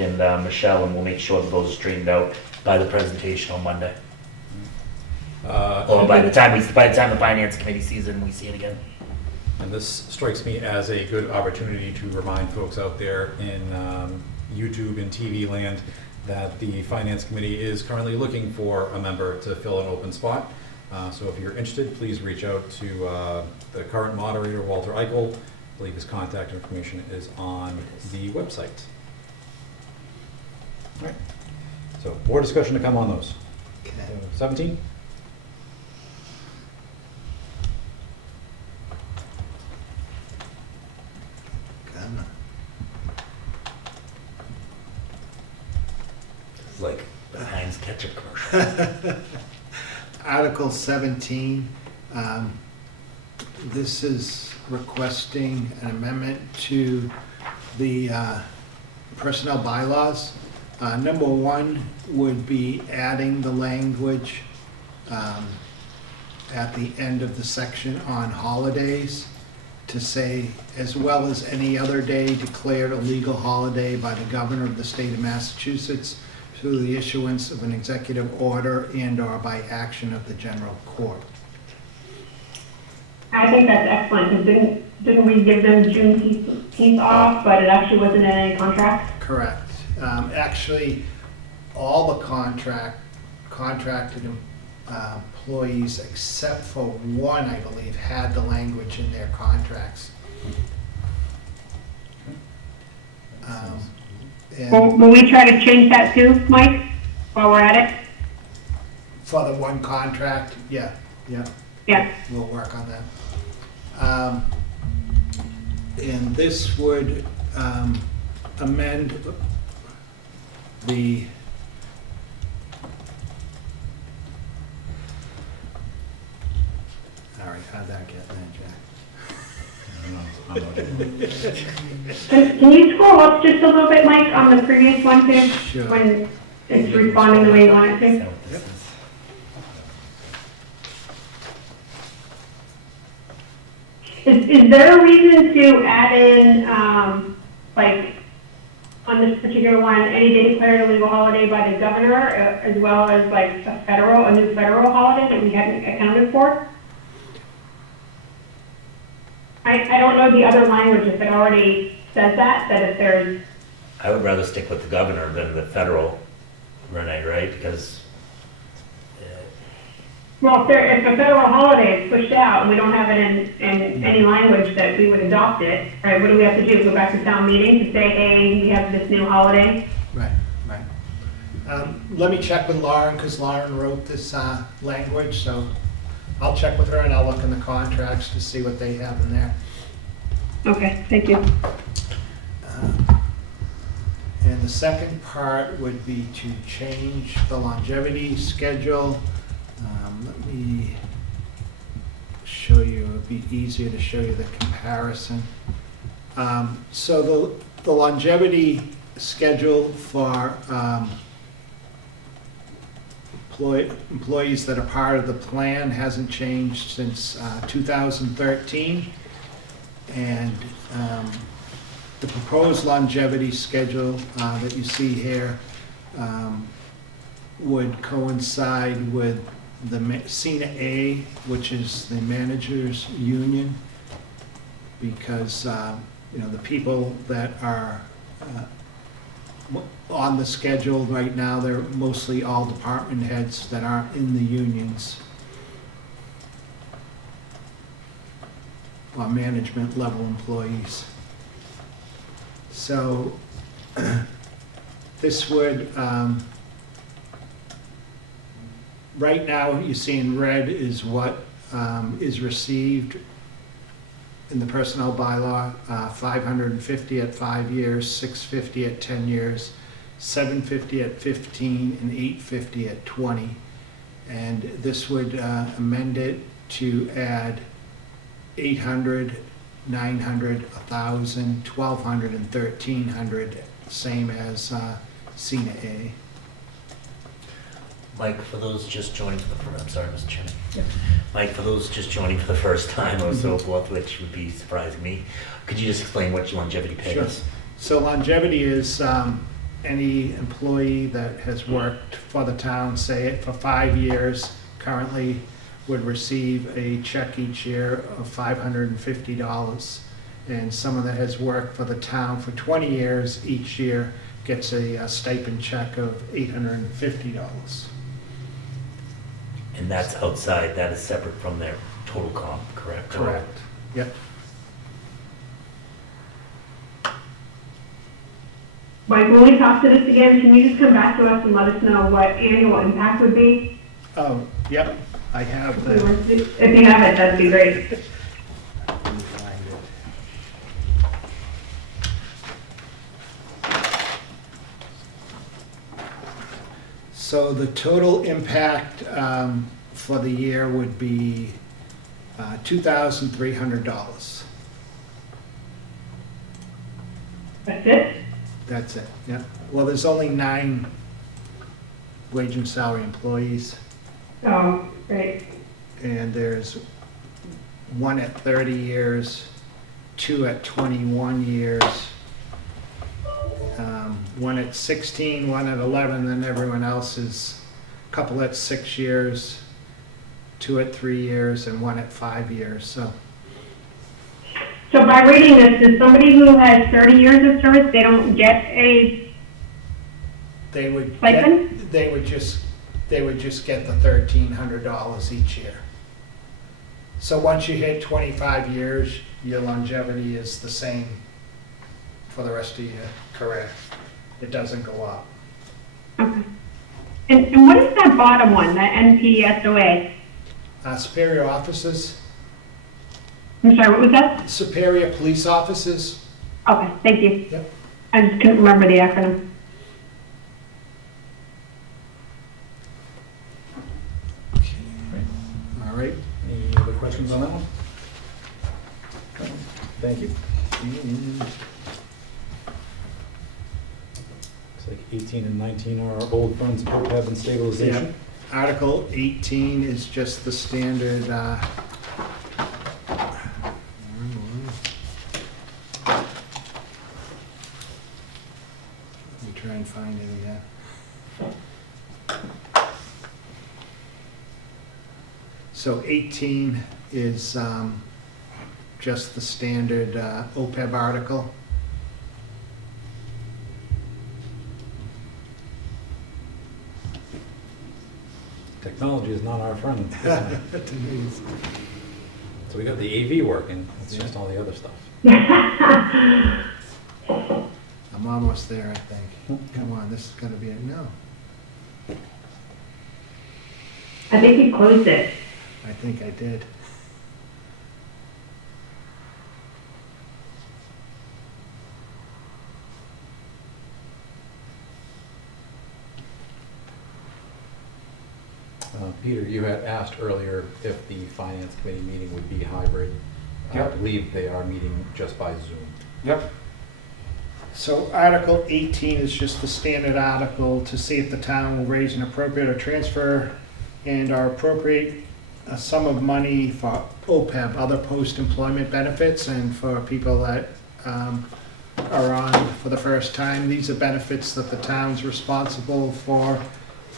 and Michelle, and we'll make sure that those are straightened out by the presentation on Monday. Or by the time the finance committee sees it and we see it again. And this strikes me as a good opportunity to remind folks out there in YouTube and TV land that the Finance Committee is currently looking for a member to fill an open spot. So if you're interested, please reach out to the current moderator, Walter Eichel. I believe his contact information is on the website. All right. So more discussion to come on those. 17? It's like the Heinz ketchup commercial. Article 17, This is requesting an amendment to the personnel bylaws. Number one would be adding the language at the end of the section on holidays to say, as well as any other day declared a legal holiday by the governor of the state of Massachusetts through the issuance of an executive order and/or by action of the general court. I think that's excellent, because didn't we give them Juneteenth off, but it actually wasn't in any contract? Correct. Actually, all the contracted employees, except for one, I believe, had the language in their contracts. And Will we try to change that too, Mike, while we're at it? for the one contract, yeah, Yeah. we'll work on that. And this would amend the all right, how'd that get there, Jack? Can you scroll up just a little bit, Mike, on the previous one too? Sure. When it's responding the way you want it to? Yep. Is there a reason to add in, like, on this particular one, any day declared a legal holiday by the governor, as well as like a new federal holiday that we hadn't accounted for? I don't know the other language if it already says that if there's, I would rather stick with the governor than the federal, Renee, right? Because, well, if a federal holiday is pushed out and we don't have it in any language that we would adopt it, right, what do we have to do? Go back to town meeting to say, hey, we have this new holiday? Right. Let me check with Lauren, because Lauren wrote this language, so I'll check with her and I'll look in the contracts to see what they have in there. Okay, thank you. And the second part would be to change the longevity schedule. Let me show you, it would be easier to show you the comparison. So the longevity schedule for employees that are part of the plan hasn't changed since 2013. And the proposed longevity schedule that you see here would coincide with the CENA A, which is the managers union, because the people that are on the schedule right now, they're mostly all department heads that aren't in the unions or management level employees. So this would, right now you see in red is what is received in the personnel bylaw, 550 at 5 years, 650 at 10 years, 750 at 15, and 850 at 20. And this would amend it to add 800, 900, 1,000, 1,200, and 1,300, same as CENA A. Mike, for those just joining for the first, I'm sorry, Mr. Chairman. Yeah. Mike, for those just joining for the first time or so forth, which would be surprising me, could you just explain what longevity pay Sure. is? So longevity is any employee that has worked for the town, say for 5 years, currently would receive a check each year of $550. And someone that has worked for the town for 20 years each year gets a stipend check of $850. And that's outside, that is separate from their total comp, correct? Correct. Yep. Mike, when we talk to this again, can you just come back to us and let us know what annual impact would be? Oh, yep, I have the. If you have it, that'd be great. Let me find it. So the total impact for the year would be $2,300. That's it? That's it, yeah. Well, there's only 9 wage and salary employees, Oh, right. and there's 1 at 30 years, 2 at 21 years, 1 at 16, 1 at 11, then everyone else is a couple at 6 years, 2 at 3 years, and 1 at 5 years, so. So by reading this, does somebody who has 30 years of service, they don't get a They would stipend? get, they would just get the $1,300 each year. So once you hit 25 years, your longevity is the same for the rest of your career. It doesn't go up. Okay. And what is that bottom one, the NPSOA? Superior officers, I'm sorry, what was that? superior police officers. Okay, thank you. Yep. I just couldn't remember the acronym. All right. Any other questions on that one? Thank you. Looks like 18 and 19 are old funds, OPEB and stabilization. Article 18 is just the standard, let me try and find it again. So 18 is just the standard OPEB article. Technology is not our friend, isn't it? So we got the AV working, it's just all the other stuff. I'm almost there, I think. Come on, this is gonna be a no. I think you closed it. I think I did. Peter, you had asked earlier if the finance committee meeting would be hybrid. I Yep. believe they are meeting just by Zoom. Yep. So Article 18 is just the standard article to see if the town will raise an appropriate or transfer and or appropriate a sum of money for OPEB, other post-employment benefits, and for people that are on for the first time. These are benefits that the town's responsible for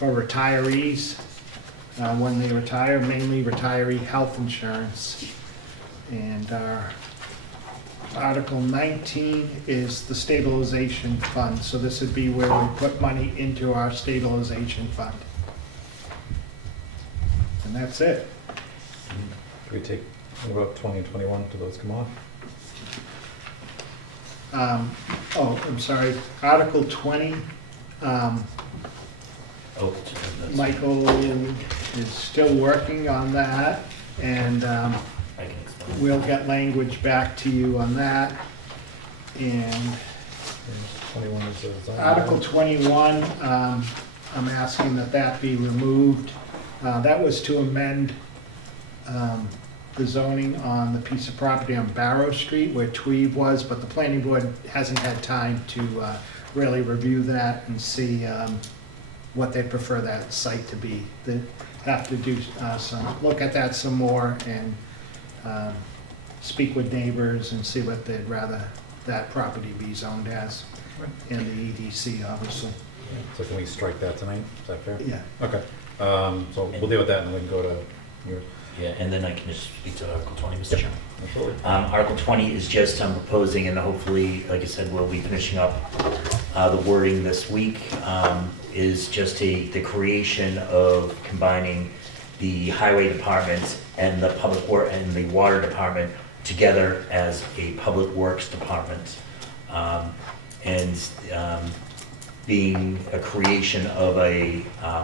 retirees when they retire, mainly retiree health insurance. And Article 19 is the stabilization fund, so this would be where we put money into our stabilization fund. And that's it. Should we take, what about 20 and 21, do those come on? Oh, I'm sorry, Article 20, Oh, that's- Michael is still working on that, and I can explain. we'll get language back to you on that. And 21 is the design. Article 21, I'm asking that that be removed. That was to amend the zoning on the piece of property on Barrow Street where Tweed was, but the planning board hasn't had time to really review that and see what they prefer that site to be. They have to do look at that some more and speak with neighbors and see what they'd rather that property be zoned as, and the EDC, obviously. So can we strike that tonight? Is that fair? Yeah. Okay. So we'll deal with that and then we can go to yours. Yeah, and then I can just speak to Article 20, Mr. Chairman. Absolutely. Article 20 is just, I'm proposing, and hopefully, like I said, we'll be finishing up the wording this week, is just the creation of combining the highway department and the and the water department together as a public works department. Being a creation of a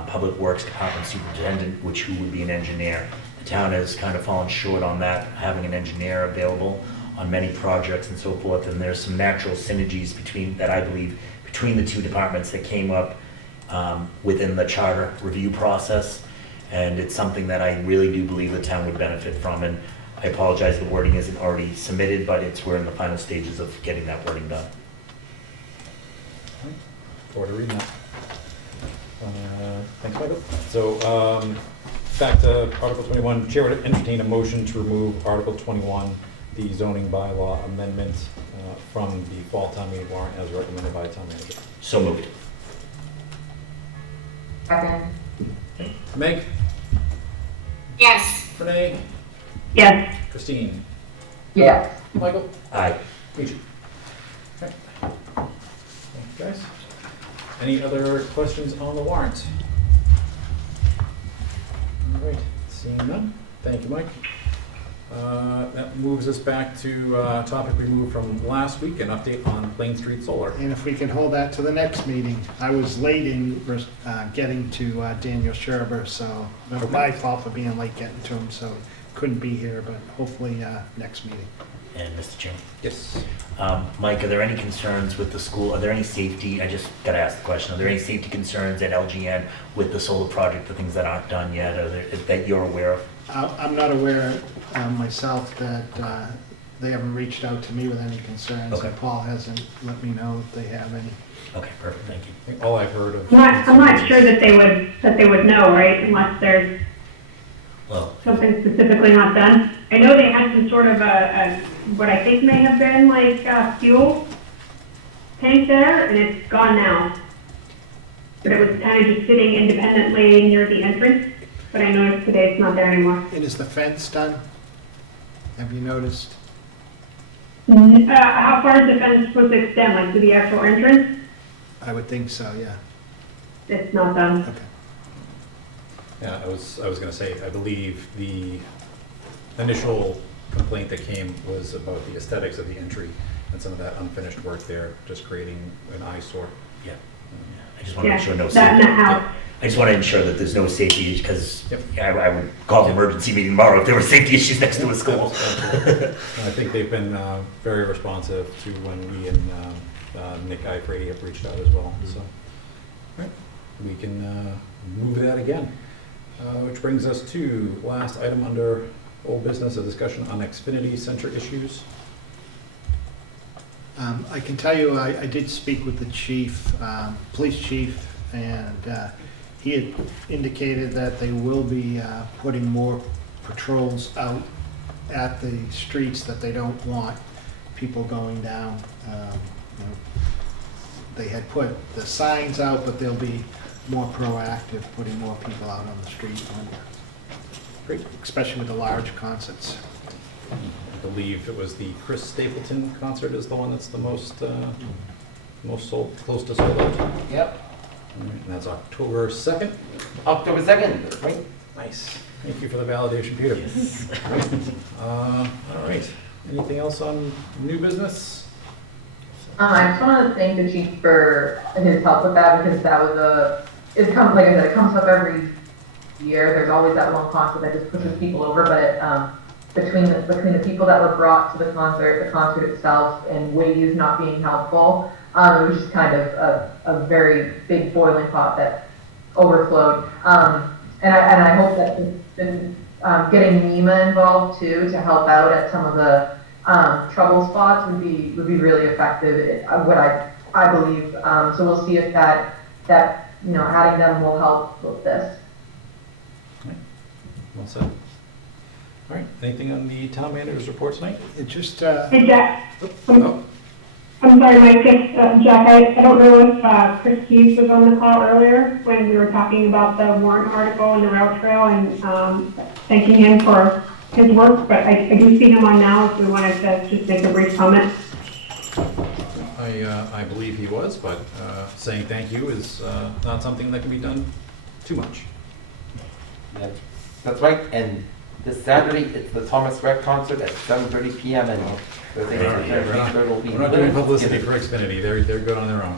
public works department superintendent, who would be an engineer. The town has kind of fallen short on that, having an engineer available on many projects and so forth, and there's some natural synergies between the two departments that came up within the charter review process, and it's something that I really do believe the town would benefit from. And I apologize, the wording isn't already submitted, but we're in the final stages of getting that wording done. Forward to reading that. Thanks, Michael. So, back to Article 21, Chair would entertain a motion to remove Article 21, the zoning bylaw amendment, from the fall town meeting warrant as recommended by the town manager. So moved. Second. Meg? Yes. Renee? Yes. Christine? Yes. Michael? Aye. Meet Okay. Thank you, guys. Any other questions on the warrant? All right, seeing none. Thank you, Mike. That moves us back to a topic we moved from last week, an update on Plain Street Solar. And if we can hold that to the next meeting. I was late in getting to Daniel Scherber, so it was my fault for being late getting to him, so couldn't be here, but hopefully next meeting. And Mr. Chairman. Yes. Mike, are there any concerns with the school? Are there any safety, I just gotta ask the question, are there any safety concerns at LGN with the solar project, the things that aren't done yet, or that you're aware of? I'm not aware myself that they haven't reached out to me with any concerns. Okay. And Paul hasn't let me know if they have any. Okay, perfect, thank you. I think all I've heard of. I'm not sure that they would know, right, unless there's Well, something specifically not done. I know they had some sort of what I think may have been like a fuel tank there, and it's gone now. But it was kind of just sitting independently near the entrance, but I noticed today it's not there anymore. And is the fence done? Have you noticed? How far is the fence supposed to extend, like to the actual entrance? I would think so, yeah. It's not done. Okay. Yeah, I was gonna say, I believe the initial complaint that came was about the aesthetics of the entry and some of that unfinished work there, just creating an eyesore. yeah. I just want to Yeah, make sure no that in safety. the house. I just want to ensure that there's no safety, because Yep. I would call an emergency meeting tomorrow if there were safety issues next to a school. Absolutely. I think they've been very responsive to when we and Nick Iafrady have reached out as well, so. Right, we can move that again. Which brings us to last item under old business, a discussion on Xfinity Center issues. I can tell you, I did speak with the chief, police chief, and he had indicated that they will be putting more patrols out at the streets that they don't want people going down. You know, they had put the signs out, but they'll be more proactive, putting more people out on the street, Great. especially with the large concerts. I believe it was the Chris Stapleton concert is the one that's the most close to sold out. Yep, All right, and that's October 2nd. October 2nd, right? Nice. Thank you for the validation, Peter. Yes. All right. Anything else on new business? I just wanted to thank the chief for his help with that, because that was it comes, like I said, it comes up every year. There's always that one concert that just pushes people over, but it, between the people that were brought to the concert itself, and ways not being helpful, it was just kind of a very big boiling pot that overflowed. And I hope that getting NEMA involved too, to help out at some of the trouble spots would be really effective, what I believe. So we'll see if that adding them will help with this. Well said. All right. Anything on the town manager's report tonight? It just, Hey, Jack. Oh, I'm sorry, Mike, Jack, I don't know if Chris Keys was on the call earlier when we were talking about the warrant article and the rail trail, and thanking him for his work, but I do see him on now if we wanted to just make a brief comment. I believe he was, but saying thank you is not something that can be done too much. That's right, and this Saturday, it's the Thomas Rhett concert at 7:30 p.m. and We're not doing publicity for Xfinity. They're good on their own.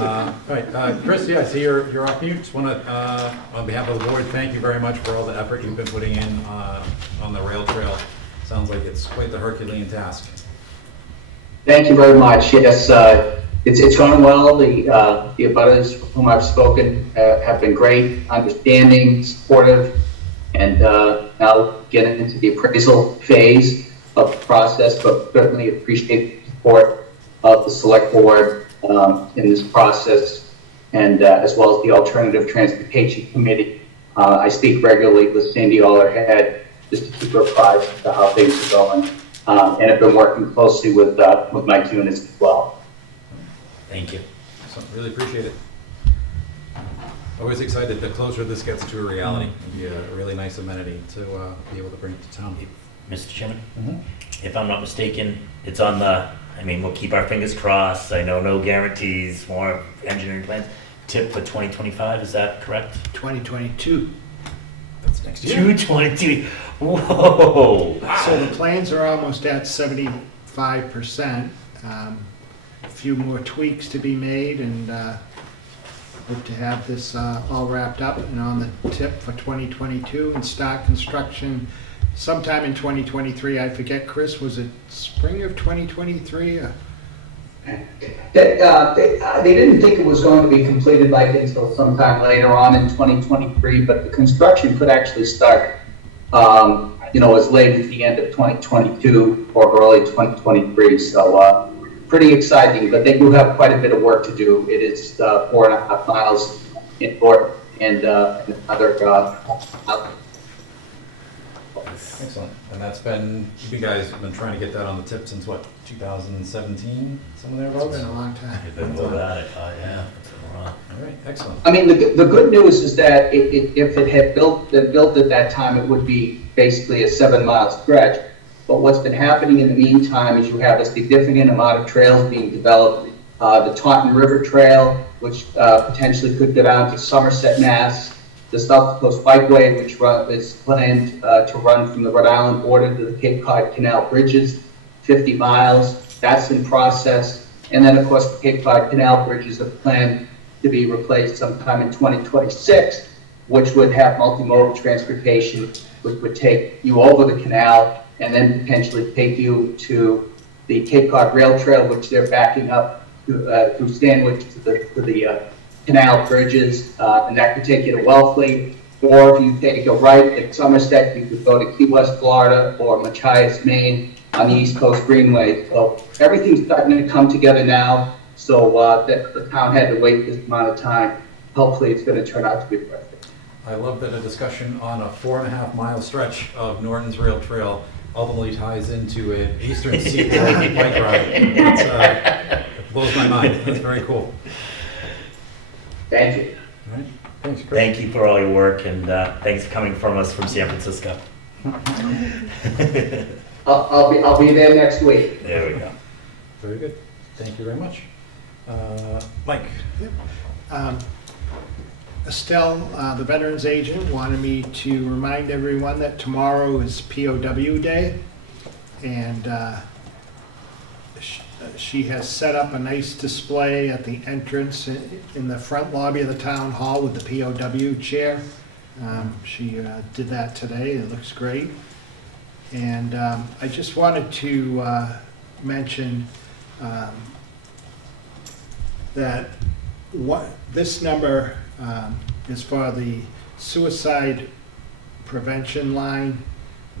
All right, Chris, yeah, I see you're off mute. Just want to, on behalf of the board, thank you very much for all the effort you've been putting in on the rail trail. Sounds like it's quite the Herculean task. Thank you very much. Yes, it's gone well. The abutters whom I've spoken have been great, understanding, supportive. and now getting into the appraisal phase of the process, but certainly appreciate the support of the select board in this process, and as well as the Alternative Transportation Committee. I speak regularly with Sandy Allerhead just to keep her apprised of how things are going, and I've been working closely with Mike Yunis as well. Thank you. Excellent. Really appreciate it. Always excited the closer this gets to a reality. It'd be a really nice amenity to be able to bring it to town. Mr. Chairman, Mm-hmm. if I'm not mistaken, it's on the, I mean, we'll keep our fingers crossed. I know no guarantees, more engineering plans. Tip for 2025, is that correct? 2022. That's next year. 222. Whoa. So the plans are almost at 75%. A few more tweaks to be made, and hope to have this all wrapped up and on the tip for 2022 and start construction sometime in 2023. I forget, Chris, was it spring of 2023? They didn't think it was going to be completed until sometime later on in 2023, but the construction could actually start, as late as the end of 2022 or early 2023. So pretty exciting, but they do have quite a bit of work to do. It is 4.5 miles in Norton and another. Excellent. And that's been, you guys have been trying to get that on the tip since what, 2017? Some of their It's roads? been a long time. You've been over that, I thought, yeah. It's been a while. All right, excellent. I mean, the good news is that if it had been built at that time, it would be basically a 7-mile stretch. But what's been happening in the meantime is you have a significant amount of trails being developed. The Taunton River Trail, which potentially could go down to Somerset, Mass. The South Coast Bikeway, which is planned to run from the Rhode Island border to the Cape Cod Canal bridges, 50 miles. That's in process. And then, of course, the Cape Cod Canal bridges are planned to be replaced sometime in 2026, which would have multimodal transportation, which would take you over the canal and then potentially take you to the Cape Cod Rail Trail, which they're backing up through Stanwich to the canal bridges, and that could take you to Wellfleet. Or if you take a right at Somerset, you could go to Key West, Florida, or Machias, Maine, on the East Coast Greenway. So everything's starting to come together now. So that the town had to wait this amount of time. Hopefully, it's going to turn out to be perfect. I love that a discussion on a 4.5-mile stretch of Norton's Rail Trail ultimately ties into an Eastern Seaboard bike ride. It blows my mind. That's very cool. Thank you. All right. Thanks, Chris. Thank you for all your work, and thanks for coming from us from San Francisco. I'll be there next week. There we go. Very good. Thank you very much. Mike. Estelle, the Veterans Agent, wanted me to remind everyone that tomorrow is POW Day, and she has set up a nice display at the entrance in the front lobby of the town hall with the POW chair. She did that today. It looks great. And I just wanted to mention that this number is for the suicide prevention line,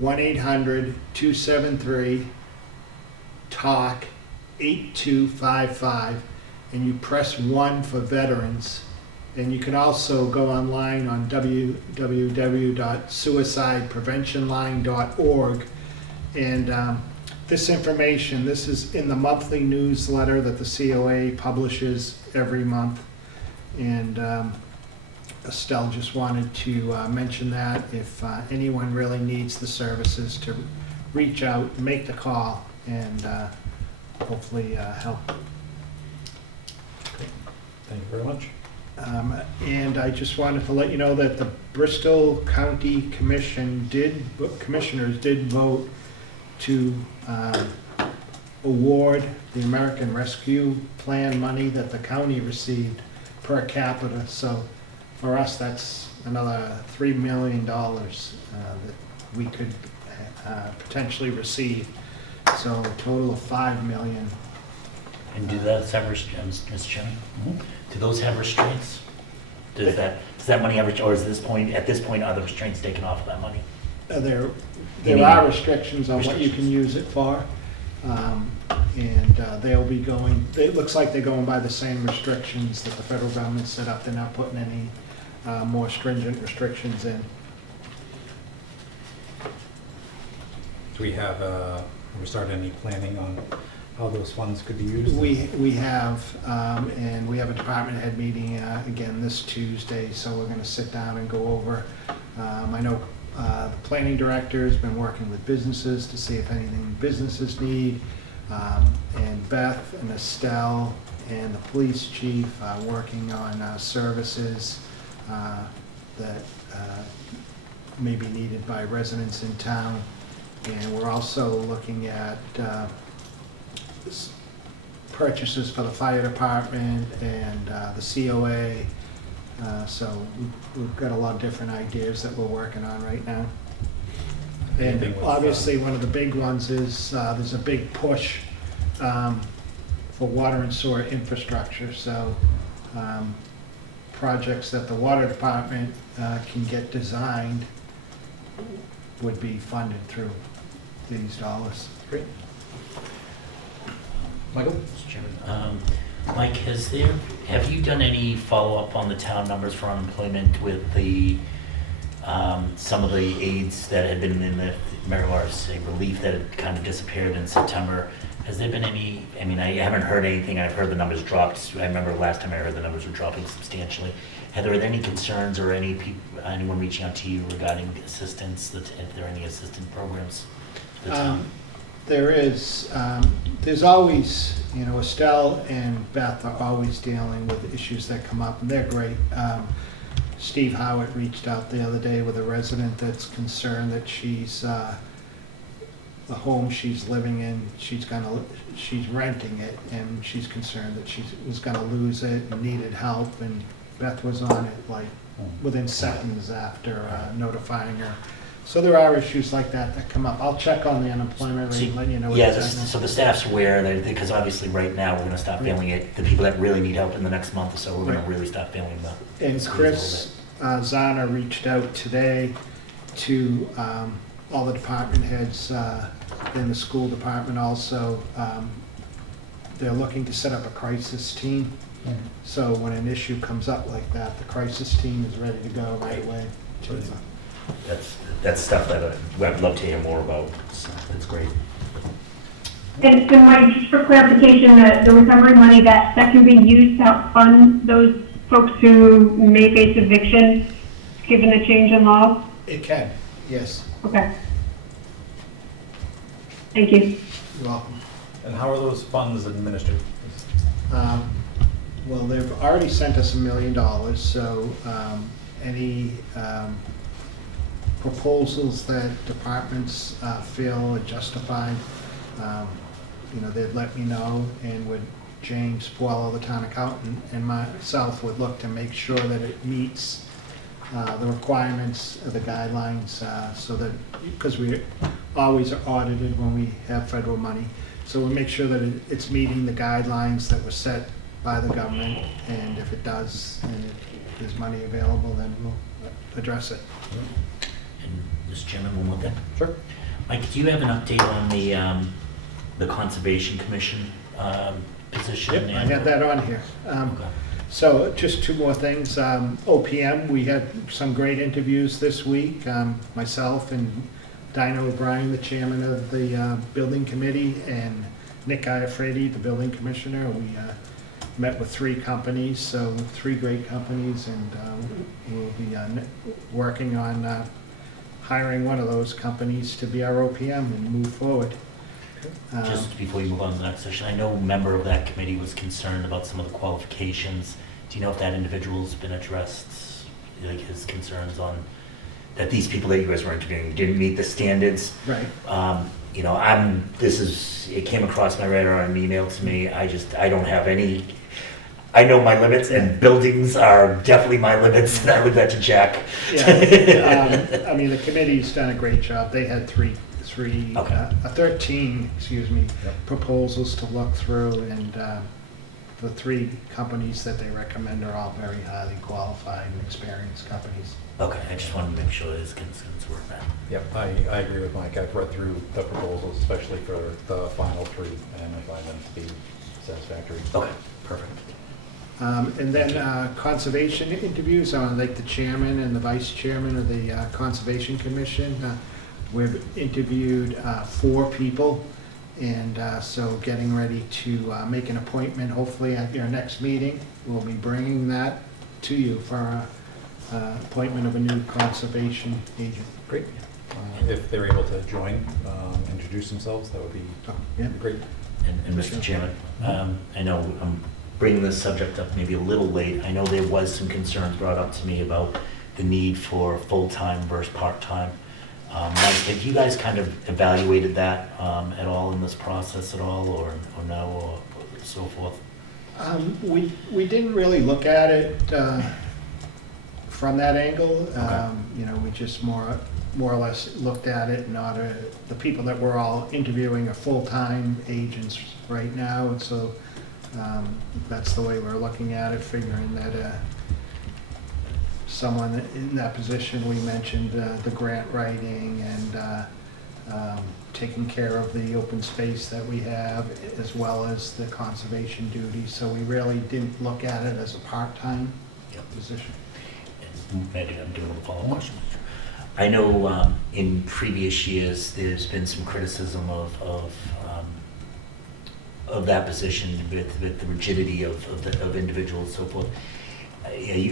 1-800-273-TALK 8255, and you press 1 for veterans. And you can also go online on www.suicidepreventionline.org. And this information, this is in the monthly newsletter that the COA publishes every month. And Estelle just wanted to mention that if anyone really needs the services, to reach out, make the call, and hopefully help. Thank you very much. And I just wanted to let you know that the Bristol County Commissioners did vote to award the American Rescue Plan money that the county received per capita. So for us, that's another $3 million that we could potentially receive. So a total of $5 million. And do those have restraints, Mr. Chairman? Do those have restraints? Does that money ever, or is at this point, are the restraints taken off of that money? There Any are restrictions on what you can use it for. And they'll be going, it looks like they're going by the same restrictions that the federal government set up. They're not putting any more stringent restrictions in. Do we have, have we started any planning on how those funds could be used? We have, and we have a department head meeting again this Tuesday, so we're going to sit down and go over. I know the planning director has been working with businesses to see if anything businesses need, and Beth and Estelle and the police chief working on services that may be needed by residents in town. And we're also looking at purchases for the fire department and the COA. So we've got a lot of different ideas that we're working on right now. And Anything with, obviously, one of the big ones is there's a big push for water and sewer infrastructure. So projects that the water department can get designed would be funded through these dollars. Great. Michael? Mr. Chairman, Mike, have you done any follow-up on the town numbers for unemployment with the, some of the aids that had been in the relief that had kind of disappeared in September? Has there been any, I mean, I haven't heard anything, I've heard the numbers dropped. I remember last time I heard the numbers were dropping substantially. Have there been any concerns or anyone reaching out to you regarding assistance, if there are any assistance programs? There is. There's always, Estelle and Beth are always dealing with issues that come up, and they're great. Steve Howard reached out the other day with a resident that's concerned that the home she's living in, she's renting it, and she's concerned that she was gonna lose it and needed help, and Beth was on it like within seconds after notifying her. So there are issues like that come up. I'll check on the unemployment rate and let you know what Yeah, exactly. so the staff's aware, because obviously right now, we're gonna stop failing it. The people that really need help in the next month or so, we're gonna Right. really stop failing them. And Chris Zana reached out today to all the department heads in the school department also. They're looking to set up a crisis team. So when an issue comes up like that, the crisis team is ready to go right away. That's stuff that I'd love to hear more about. So that's great. And so Mike, just for clarification, the recovery money, that can be used to help fund those folks who may face eviction, given the change in law? It can, yes. Okay. Thank you. You're welcome. And how are those funds administered? Well, they've already sent us $1 million, so any proposals that departments feel are justified, they'd let me know, and would James Puello, the town accountant, and myself would look to make sure that it meets the requirements of the guidelines, so that, because we always are audited when we have federal money, so we'll make sure that it's meeting the guidelines that were set by the government, and if it does, and if there's money available, then we'll address it. And Mr. Chairman, one more thing. Sure. Mike, do you have an update on the Conservation Commission position? Yep, I got that on here. Okay. So just two more things. OPM, we had some great interviews this week. Myself and Dino O'Brien, the chairman of the building committee, and Nick Iafredi, the building commissioner. We met with 3 companies, so 3 great companies, and we'll be working on hiring one of those companies to be our OPM and move forward. Just before you move on to the next session, I know a member of that committee was concerned about some of the qualifications. Do you know if that individual's been addressed, like his concerns on that these people that you guys were interviewing didn't meet the standards? Right. It came across my radar on an email to me. I don't have any, I know my limits, and buildings are definitely my limits, and I leave that to Jack. Yeah, the committee's done a great job. They had 13 Okay. proposals to look through, and the 3 companies that they recommend are all very highly qualified and experienced companies. Okay, I just wanted to make sure his concerns were met. Yep, I agree with Mike. I've read through the proposals, especially for the final 3, and I find them to be satisfactory. Okay, perfect. And then conservation interviews, I would like the chairman and the vice chairman of the Conservation Commission. We've interviewed 4 people, and so getting ready to make an appointment, hopefully at your next meeting. We'll be bringing that to you for appointment of a new conservation agent. Great. If they're able to join, introduce themselves, that would be Yeah. great. And Mr. Chairman, I know I'm bringing this subject up maybe a little late. I know there was some concerns brought up to me about the need for full-time versus part-time. Mike, have you guys kind of evaluated that at all in this process at all, or no, or so forth? We didn't really look at it from that angle. Okay. You know, we just more or less looked at it, not the people that we're all interviewing are full-time agents right now, and so that's the way we're looking at it, figuring that someone in that position, we mentioned the grant writing and taking care of the open space that we have, as well as the conservation duties. So we really didn't look at it as a part-time position. Maybe I'm doing a follow-up question. I know in previous years, there's been some criticism of that position with the rigidity of individuals and so forth.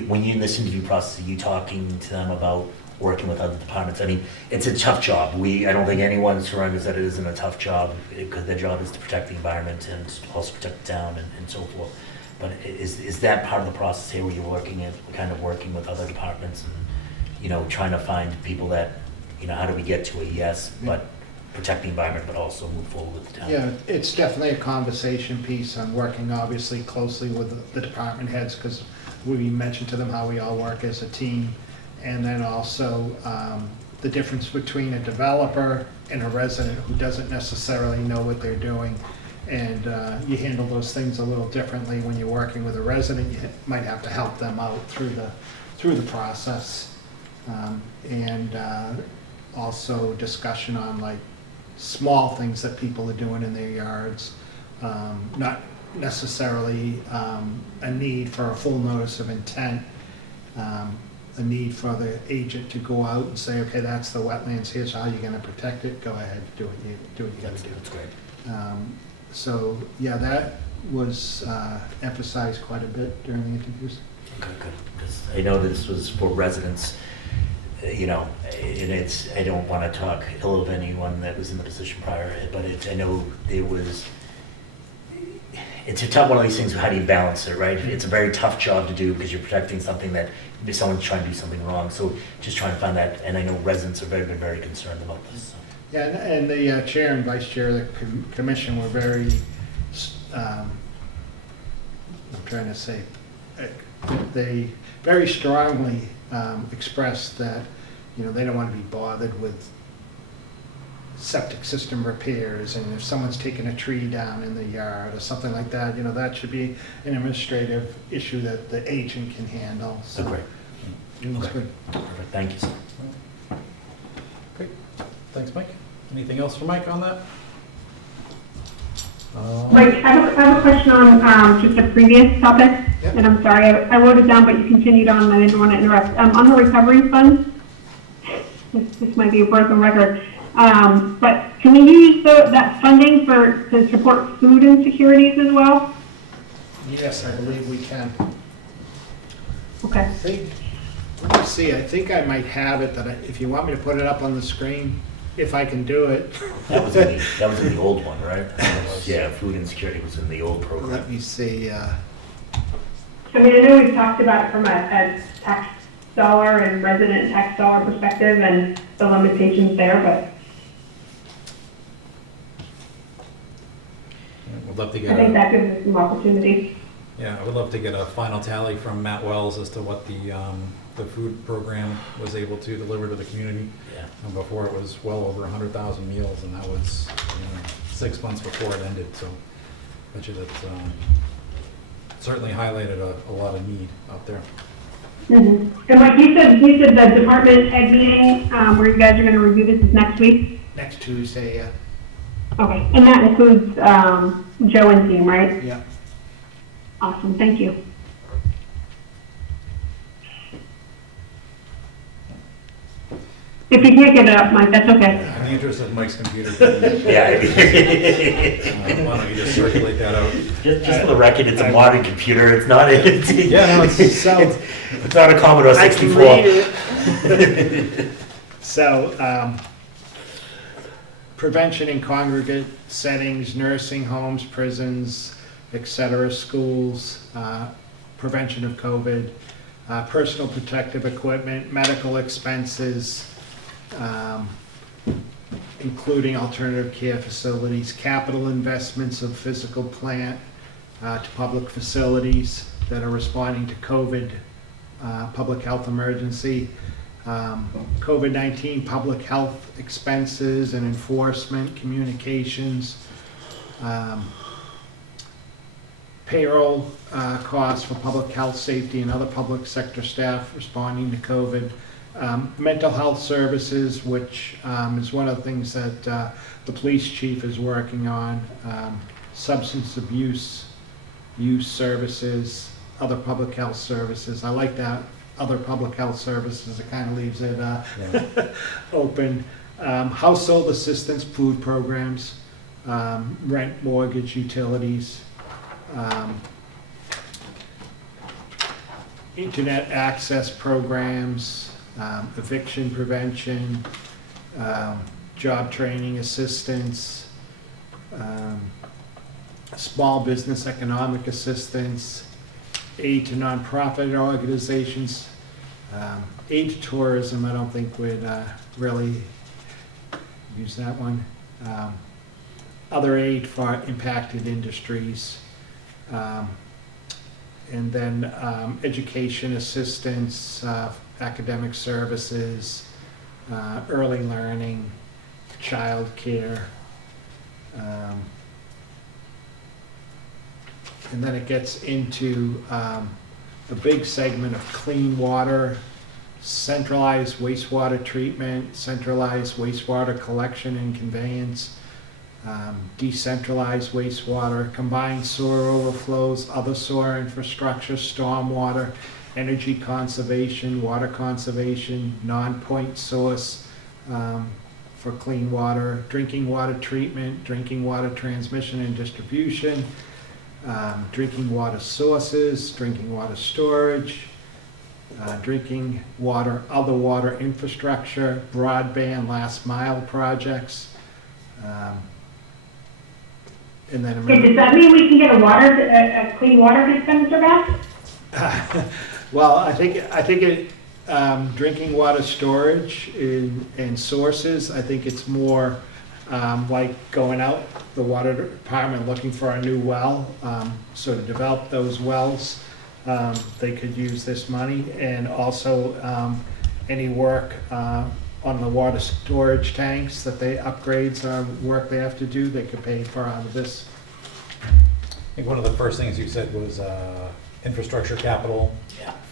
When you're in this interview process, are you talking to them about working with other departments? I mean, it's a tough job. I don't think anyone surrenders that it isn't a tough job, because their job is to protect the environment and also protect the town and so forth. But is that part of the process here, where you're kind of working with other departments and, you know, trying to find people that, you know, how do we get to a yes, but protect the environment, but also move forward with the town? Yeah, it's definitely a conversation piece. I'm working obviously closely with the department heads, because we mentioned to them how we all work as a team. And then also the difference between a developer and a resident who doesn't necessarily know what they're doing. And you handle those things a little differently. When you're working with a resident, you might have to help them out through the process. And also discussion on like small things that people are doing in their yards, not necessarily a need for a full notice of intent, a need for the agent to go out and say, okay, that's the wetlands, here's how you're going to protect it, go ahead, do what you got to do. That's great. So yeah, that was emphasized quite a bit during the interviews. Okay, good. Because I know this was for residents, you know, and I don't want to talk ill of anyone that was in the position prior, but I know it's a tough one of these things. How do you balance it, right? It's a very tough job to do, because you're protecting something that someone's trying to do something wrong. So just trying to find that, and I know residents are very concerned about this. So. Yeah, and the chair and vice chair of the commission were very, I'm trying to say, they very strongly expressed that, you know, they don't want to be bothered with septic system repairs, and if someone's taking a tree down in the yard or something like that, you know, that should be an administrative issue that the agent can handle. So Great. it was good. Perfect. Thank you, sir. Great. Thanks, Mike. Anything else for Mike on that? Mike, I have a question on just a previous topic, Yep. and I'm sorry, I wrote it down, but you continued on, and I didn't want to interrupt. On the recovery funds, this might be a broken record, but can we use that funding to support food insecurities as well? Yes, I believe we can. Okay. Let me see, I think I might have it, if you want me to put it up on the screen, if I can do it. That was in the old one, right? Yeah, food insecurity was in the old program. Let me see. I mean, I know we've talked about it from a tax dollar and resident tax dollar perspective and the limitations there, but We'd love to I get think that gives us some opportunity. yeah, I would love to get a final tally from Matt Wells as to what the food program was able to deliver to the community. Yeah. And before, it was well over 100,000 meals, and that was 6 months before it ended. So, I bet you that certainly highlighted a lot of need out there. Mm-hmm. And like you said the department head meeting, where you guys are gonna review this is next week? Next Tuesday, yeah. Okay, and that includes, Joe and team, right? Yeah. Awesome, thank you. If you can't get it up, Mike, that's okay. In the interest of Mike's computer, Yeah. why don't you just circulate that out? Just for the record, it's a modern computer, it's not, Yeah, no, it's not a Commodore I can 64. read it. So, prevention in congregate settings, nursing homes, prisons, et cetera, schools, prevention of COVID, personal protective equipment, medical expenses, including alternative care facilities, capital investments of physical plant to public facilities that are responding to COVID, public health emergency, COVID-19 public health expenses and enforcement, communications, payroll costs for public health, safety, and other public sector staff responding to COVID, mental health services, which is one of the things that the police chief is working on, substance abuse, youth services, other public health services. I like that, other public health services, it kind of leaves it open. Household assistance, food programs, rent, mortgage, utilities, internet access programs, eviction prevention, job training assistance, small business economic assistance, aid to nonprofit organizations, aid to tourism, I don't think we'd really use that one. Other aid for impacted industries, and then education assistance, academic services, early learning, child care. And then it gets into a big segment of clean water, centralized wastewater treatment, centralized wastewater collection and conveyance, decentralized wastewater, combined sewer overflows, other sewer infrastructure, stormwater, energy conservation, water conservation, non-point source for clean water, drinking water treatment, drinking water transmission and distribution, drinking water sources, drinking water storage, drinking water, other water infrastructure, broadband last mile projects. And then Okay, does that mean we can get a clean water dispenser back? well, I think it drinking water storage and sources. I think it's more like going out the water department looking for a new well. So to develop those wells, they could use this money, and also any work on the water storage tanks that they upgrades or work they have to do, they could pay for out of this. I think one of the first things you said was infrastructure capital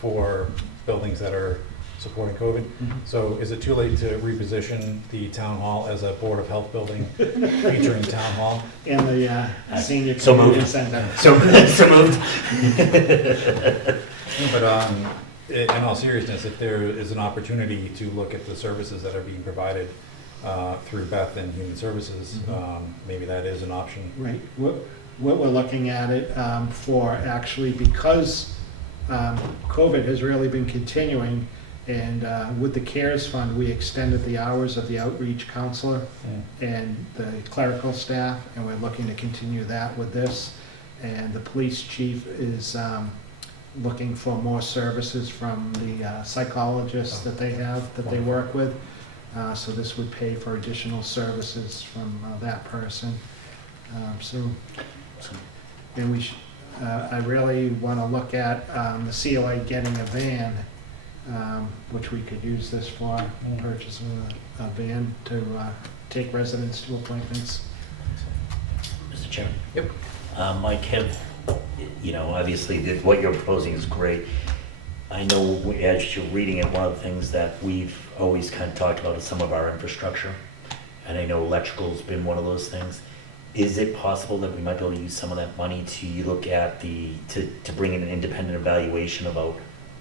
for buildings that are supporting COVID. So is it too late to reposition the town hall as a Board of Health building featuring town hall? And the senior So community moved. center. So moved. But in all seriousness, if there is an opportunity to look at the services that are being provided through Beth and Human Services, maybe that is an option. Right. What we're looking at it for, actually, because COVID has really been continuing, and with the CARES Fund, we extended the hours of the outreach counselor and the clerical staff, and we're looking to continue that with this. And the police chief is looking for more services from the psychologists that they have, that they work with. So this would pay for additional services from that person. And I really want to look at the COA getting a van, which we could use this for, purchase a van to take residents to appointments. Mr. Chairman? Yep. Mike, you know, obviously what you're proposing is great. I know as you're reading it, one of the things that we've always kind of talked about is some of our infrastructure. And I know electrical's been one of those things. Is it possible that we might be able to use some of that money to look at to bring in an independent evaluation about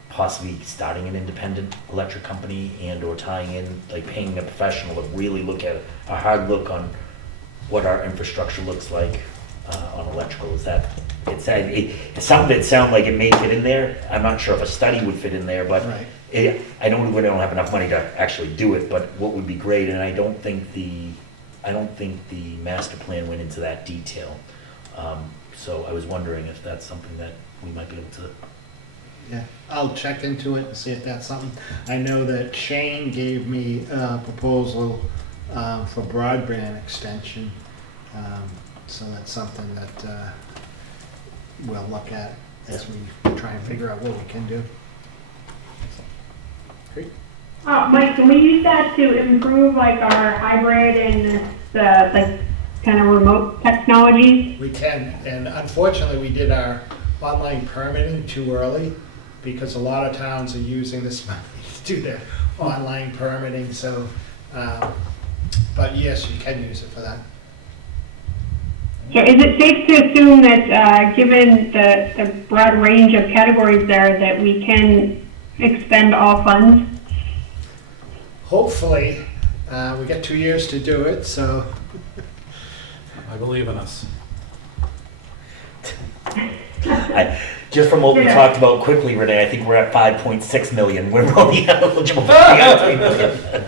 possibly starting an independent electric company and or tying in, like paying a professional to really look at a hard look on what our infrastructure looks like on electrical? Is that, it's something that sounds like it may fit in there. I'm not sure if a study would fit in there, but Right. I know we don't have enough money to actually do it, but what would be great, and I don't think the master plan went into that detail. So I was wondering if that's something that we might be able to. Yeah, I'll check into it and see if that's something. I know that Shane gave me a proposal for broadband extension. So that's something that we'll look at as we try and figure out what we can do. Great. Mike, can we use that to improve like our hybrid and the like kind of remote technologies? We can, and unfortunately, we did our online permitting too early because a lot of towns are using this money to do their online permitting, so, but yes, you can use it for that. So is it safe to assume that, given the broad range of categories there, that we can expend all funds? Hopefully, we got 2 years to do it, so. I believe in us. Just from what we talked about quickly, Renee, I think we're at 5.6 million. We're only eligible for 3 million.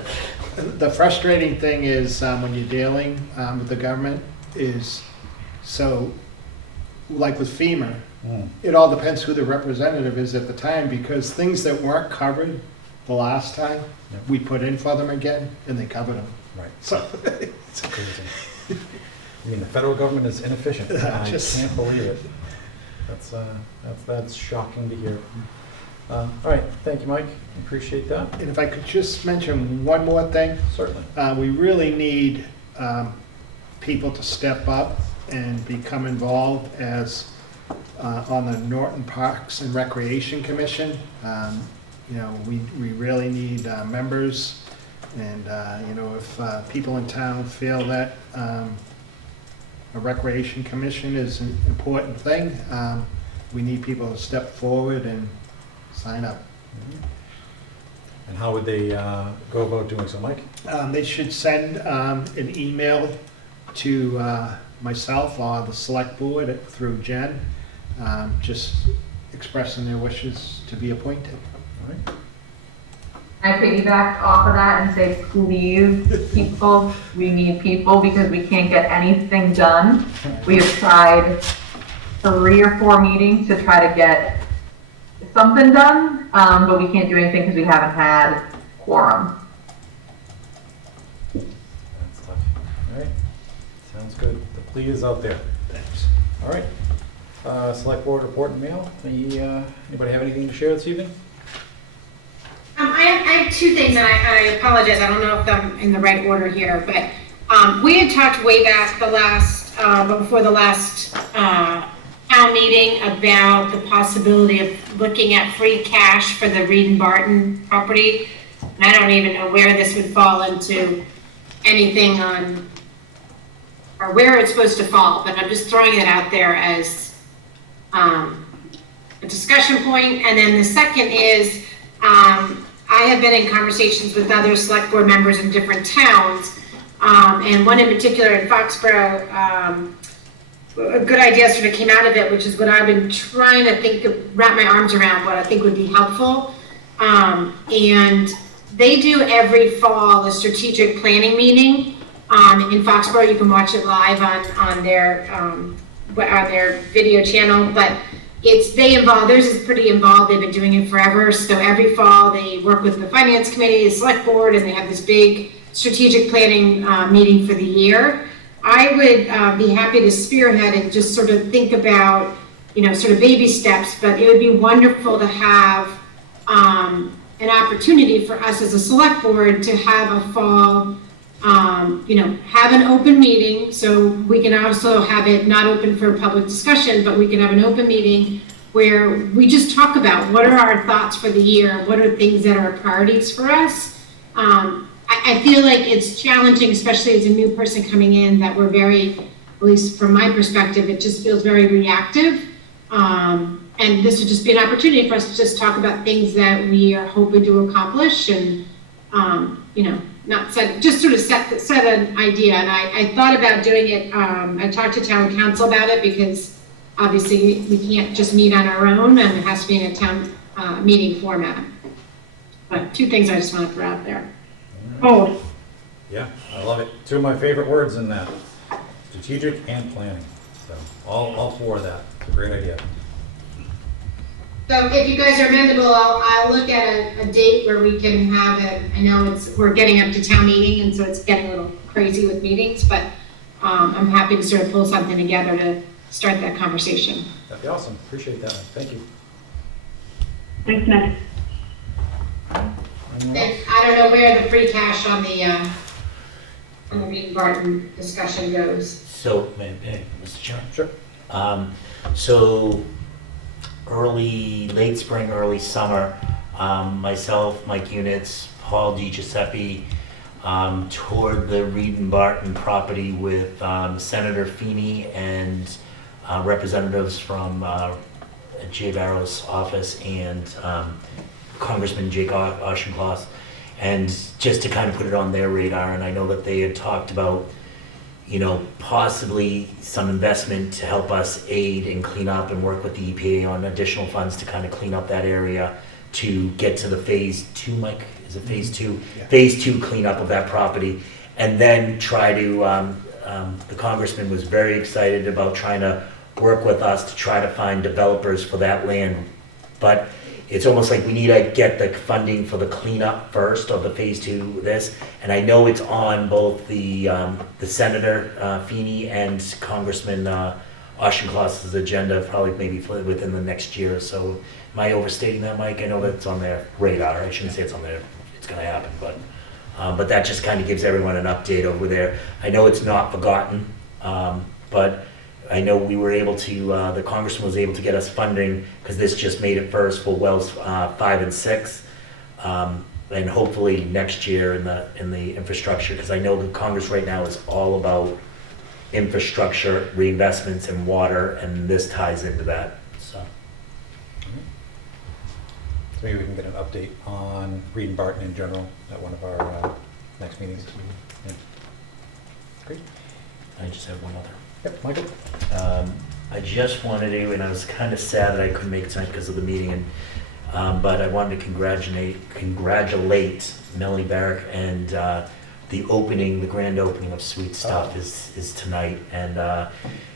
The frustrating thing is when you're dealing with the government is, so like with FEMA, it all depends who the representative is at the time, because things that weren't covered the last time, we put in for them again and they covered them. Right. So It's crazy. I mean, the federal government is inefficient. I can't believe it. That's shocking to hear. All right, thank you, Mike. Appreciate that. And if I could just mention one more thing. Certainly. We really need people to step up and become involved as on the Norton Parks and Recreation Commission. You know, we really need members, and you know, if people in town feel that a recreation commission is an important thing, we need people to step forward and sign up. And how would they go about doing so, Mike? They should send an email to myself or the SelectBoard through Jen, just expressing their wishes to be appointed. All right. I piggyback off of that and say, please, people, we need people because we can't get anything done. We have tried 3 or 4 meetings to try to get something done, but we can't do anything because we haven't had quorum. That's tough. All right. Sounds good. The plea is out there. Thanks. All right. Select board report and mail. Anybody have anything to share this evening? I have 2 things, and I apologize, I don't know if I'm in the right order here, but we had talked way back before the last town meeting about the possibility of looking at free cash for the Reed and Barton property. And I don't even know where this would fall into anything on, or where it's supposed to fall, but I'm just throwing it out there as a discussion point. And then the second is, I have been in conversations with other select board members in different towns, and one in particular in Foxborough. A good idea sort of came out of it, which is what I've been trying to wrap my arms around, what I think would be helpful. And they do every fall a strategic planning meeting in Foxborough. You can watch it live on their video channel, but theirs is pretty involved. They've been doing it forever. So every fall they work with the finance committee, the select board, and they have this big strategic planning meeting for the year. I would be happy to spearhead and just sort of think about, sort of baby steps, but it would be wonderful to have an opportunity for us as a select board to have a fall have an open meeting, so we can also have it not open for public discussion, but we can have an open meeting where we just talk about what are our thoughts for the year, what are things that are priorities for us. I feel like it's challenging, especially as a new person coming in, that we're very, at least from my perspective, it just feels very reactive. And this would just be an opportunity for us to just talk about things that we are hoping to accomplish and, just sort of set an idea. And I thought about doing it, I talked to town council about it because obviously we can't just meet on our own and it has to be in a town meeting format. But two things I just want to throw out there. Oh, Yeah, I love it. Two of my favorite words in that, strategic and planning. So all four of that. It's a great idea. So if you guys are amendable, I'll look at a date where we can have it. I know we're getting up to town meeting and so it's getting a little crazy with meetings, but I'm happy to sort of pull something together to start that conversation. That'd be awesome. Appreciate that. Thank you. thanks, Nick. Anyone And else? I don't know where the free cash on the Reed Barton discussion goes. So, Mr. Chairman? Sure. So late spring, early summer, myself, Mike Units, Paul DiGiuseppe, toured the Reed and Barton property with Senator Feeney and representatives from Jay Barrow's office and Congressman Jake Auchincloss, and just to kind of put it on their radar. And I know that they had talked about possibly some investment to help us aid and clean up and work with the EPA on additional funds to kind of clean up that area to get to the phase 2, Mike, is it phase 2? Yeah. Phase 2 cleanup of that property, and then try to, the congressman was very excited about trying to work with us to try to find developers for that land. But it's almost like we need to get the funding for the cleanup first of the phase 2 of this. And I know it's on both the Senator Feeney and Congressman Auchincloss's agenda, probably maybe within the next year or so. Am I overstating that, Mike? I know that it's on their radar. I shouldn't say it's on there. It's going to happen, but that just kind of gives everyone an update over there. I know it's not forgotten, but I know we were able to, the congressman was able to get us funding because this just made it first for wells 5 and 6. And hopefully next year in the infrastructure, because I know the Congress right now is all about infrastructure, reinvestments in water, and this ties into that, so. So maybe we can get an update on Reed and Barton in general at one of our next meetings. Yeah. Great. I just have one other. Yep, Michael? I just wanted to, and I was kind of sad that I couldn't make it tonight because of the meeting, but I wanted to congratulate Melanie Barrick and the grand opening of Sweet Stuff is tonight. And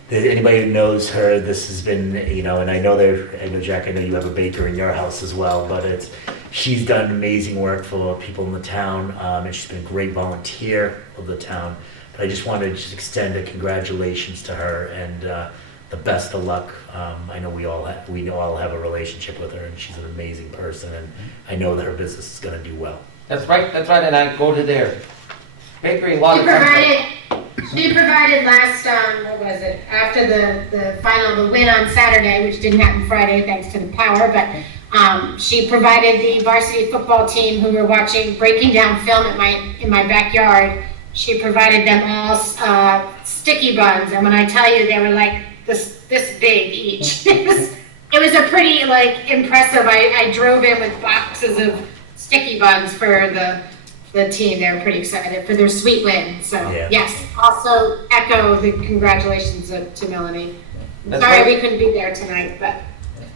anybody who knows her, this has been, and I know Jack, I know you have a baker in your house as well, but she's done amazing work for people in the town, and she's been a great volunteer of the town. But I just wanted to just extend a congratulations to her and the best of luck. I know we all have a relationship with her, and she's an amazing person, and I know that her business is going to do well. That's right, and I go to their bakery, water. She provided last, what was it, after the win on Saturday, which didn't happen Friday thanks to the power, but she provided the varsity football team who were breaking down film in my backyard. She provided them all sticky buns, and when I tell you they were like this big each, it was a pretty impressive. I drove in with boxes of sticky buns for the team. They were pretty excited for their sweet win. So Yeah. yes, also echo the congratulations to Melanie. That's Sorry right. we couldn't be there tonight, but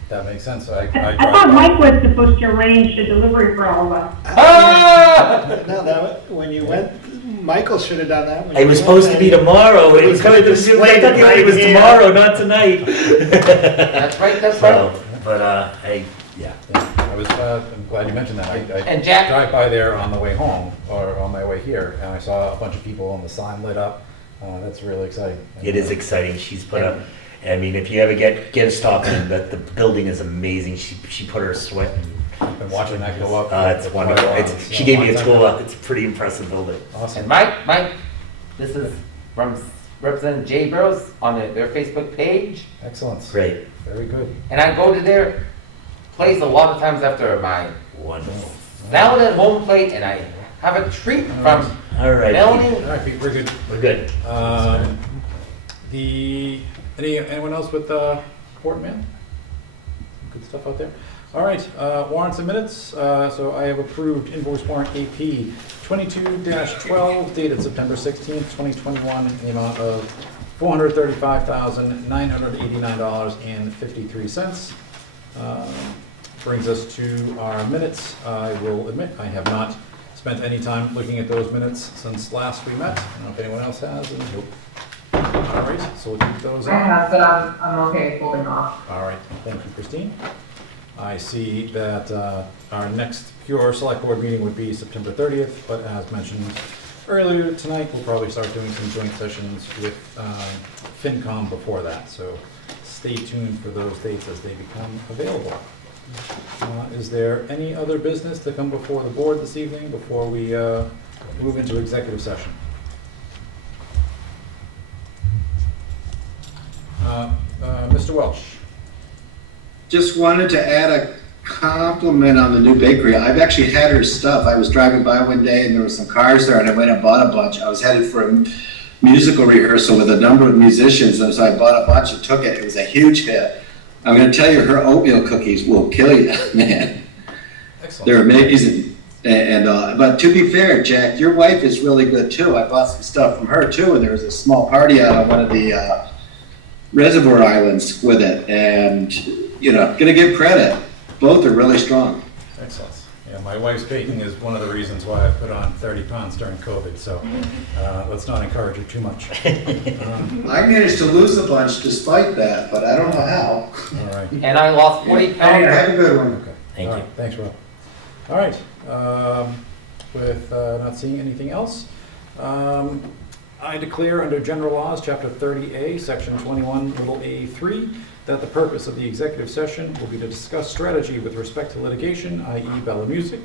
That makes sense. I thought Mike was supposed to arrange the delivery for all of us. Ah! No, when you went, Michael should have done that. when It you was went supposed to be there. tomorrow. It was gonna display I thought it right it was here. tomorrow, not tonight. That's right, that's right. So, but yeah. I was, I'm glad you mentioned that. I And Jack- drive by there on the way home, or on my way here, and I saw a bunch of people and the sign lit up. That's really exciting. It is exciting. She's put up. I mean, if you ever get a stop in, that the building is amazing. She put her sweat and Been watching that go up. It's wonderful. She gave me a tour. It's a pretty impressive building. Awesome. And Mike, this is from Representative Jay Burrows on their Facebook page. Excellent. Great. Very good. And I go to their place a lot of times after my Wonderful. salad at home plate, and I have a treat from All right. Melanie. All right, Pete, we're good. We're good. Anyone else with Port Man? Good stuff out there. All right, warrants and minutes. So I have approved invoice warrant AP 22-12 dated September 16th, 2021 in the amount of $435,989.53. Brings us to our minutes. I will admit I have not spent any time looking at those minutes since last we met. I don't know if anyone else has. Nope. All right, so we'll keep those I on. have, but I'm okay holding off. All right, thank you, Christine. I see that our next pure select board meeting would be September 30th, but as mentioned earlier tonight, we'll probably start doing some joint sessions with FinCom before that, so stay tuned for those dates as they become available. Is there any other business to come before the board this evening before we move into executive session? Mr. Welch. Just wanted to add a compliment on the new bakery. I've actually had her stuff. I was driving by one day and there were some cars there and I went and bought a bunch. I was headed for a musical rehearsal with a number of musicians, and so I bought a bunch and took it. It was a huge hit. I'm going to tell you, her oatmeal cookies will kill you, man. Excellent. They're amazing. But to be fair, Jack, your wife is really good too. I bought some stuff from her too, and there was a small party out on one of the reservoir islands with it, and gonna give credit. Both are really strong. Excellent. Yeah, my wife's baking is one of the reasons why I put on 30 pounds during COVID, so let's not encourage her too much. I managed to lose a bunch despite that, but I don't know how. All right. And I lost 40 pounds. Have a good one. Okay. Thank All you. right. Thanks, Rob. All right. With not seeing anything else, I declare under General Laws, Chapter 30A, Section 21, little a3, that the purpose of the executive session will be to discuss strategy with respect to litigation, i.e. Bella Music,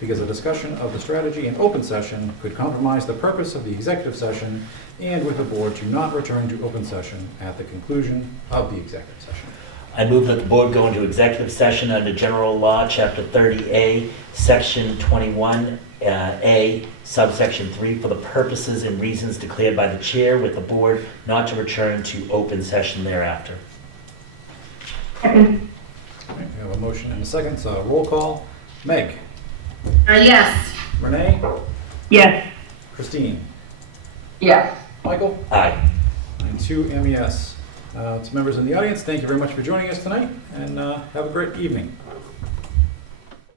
because a discussion of the strategy in open session could compromise the purpose of the executive session, and with the board to not return to open session at the conclusion of the executive session. I move that the board go into executive session under General Law, Chapter 30A, Section 21A, subsection 3, for the purposes and reasons declared by the chair, with the board not to return to open session thereafter. Second. All right, we have a motion and a second, so roll call. Meg? Yes. Renee? Yes. Christine? Yes. Michael? Aye. And 2 MES. To members in the audience, thank you very much for joining us tonight, and have a great evening.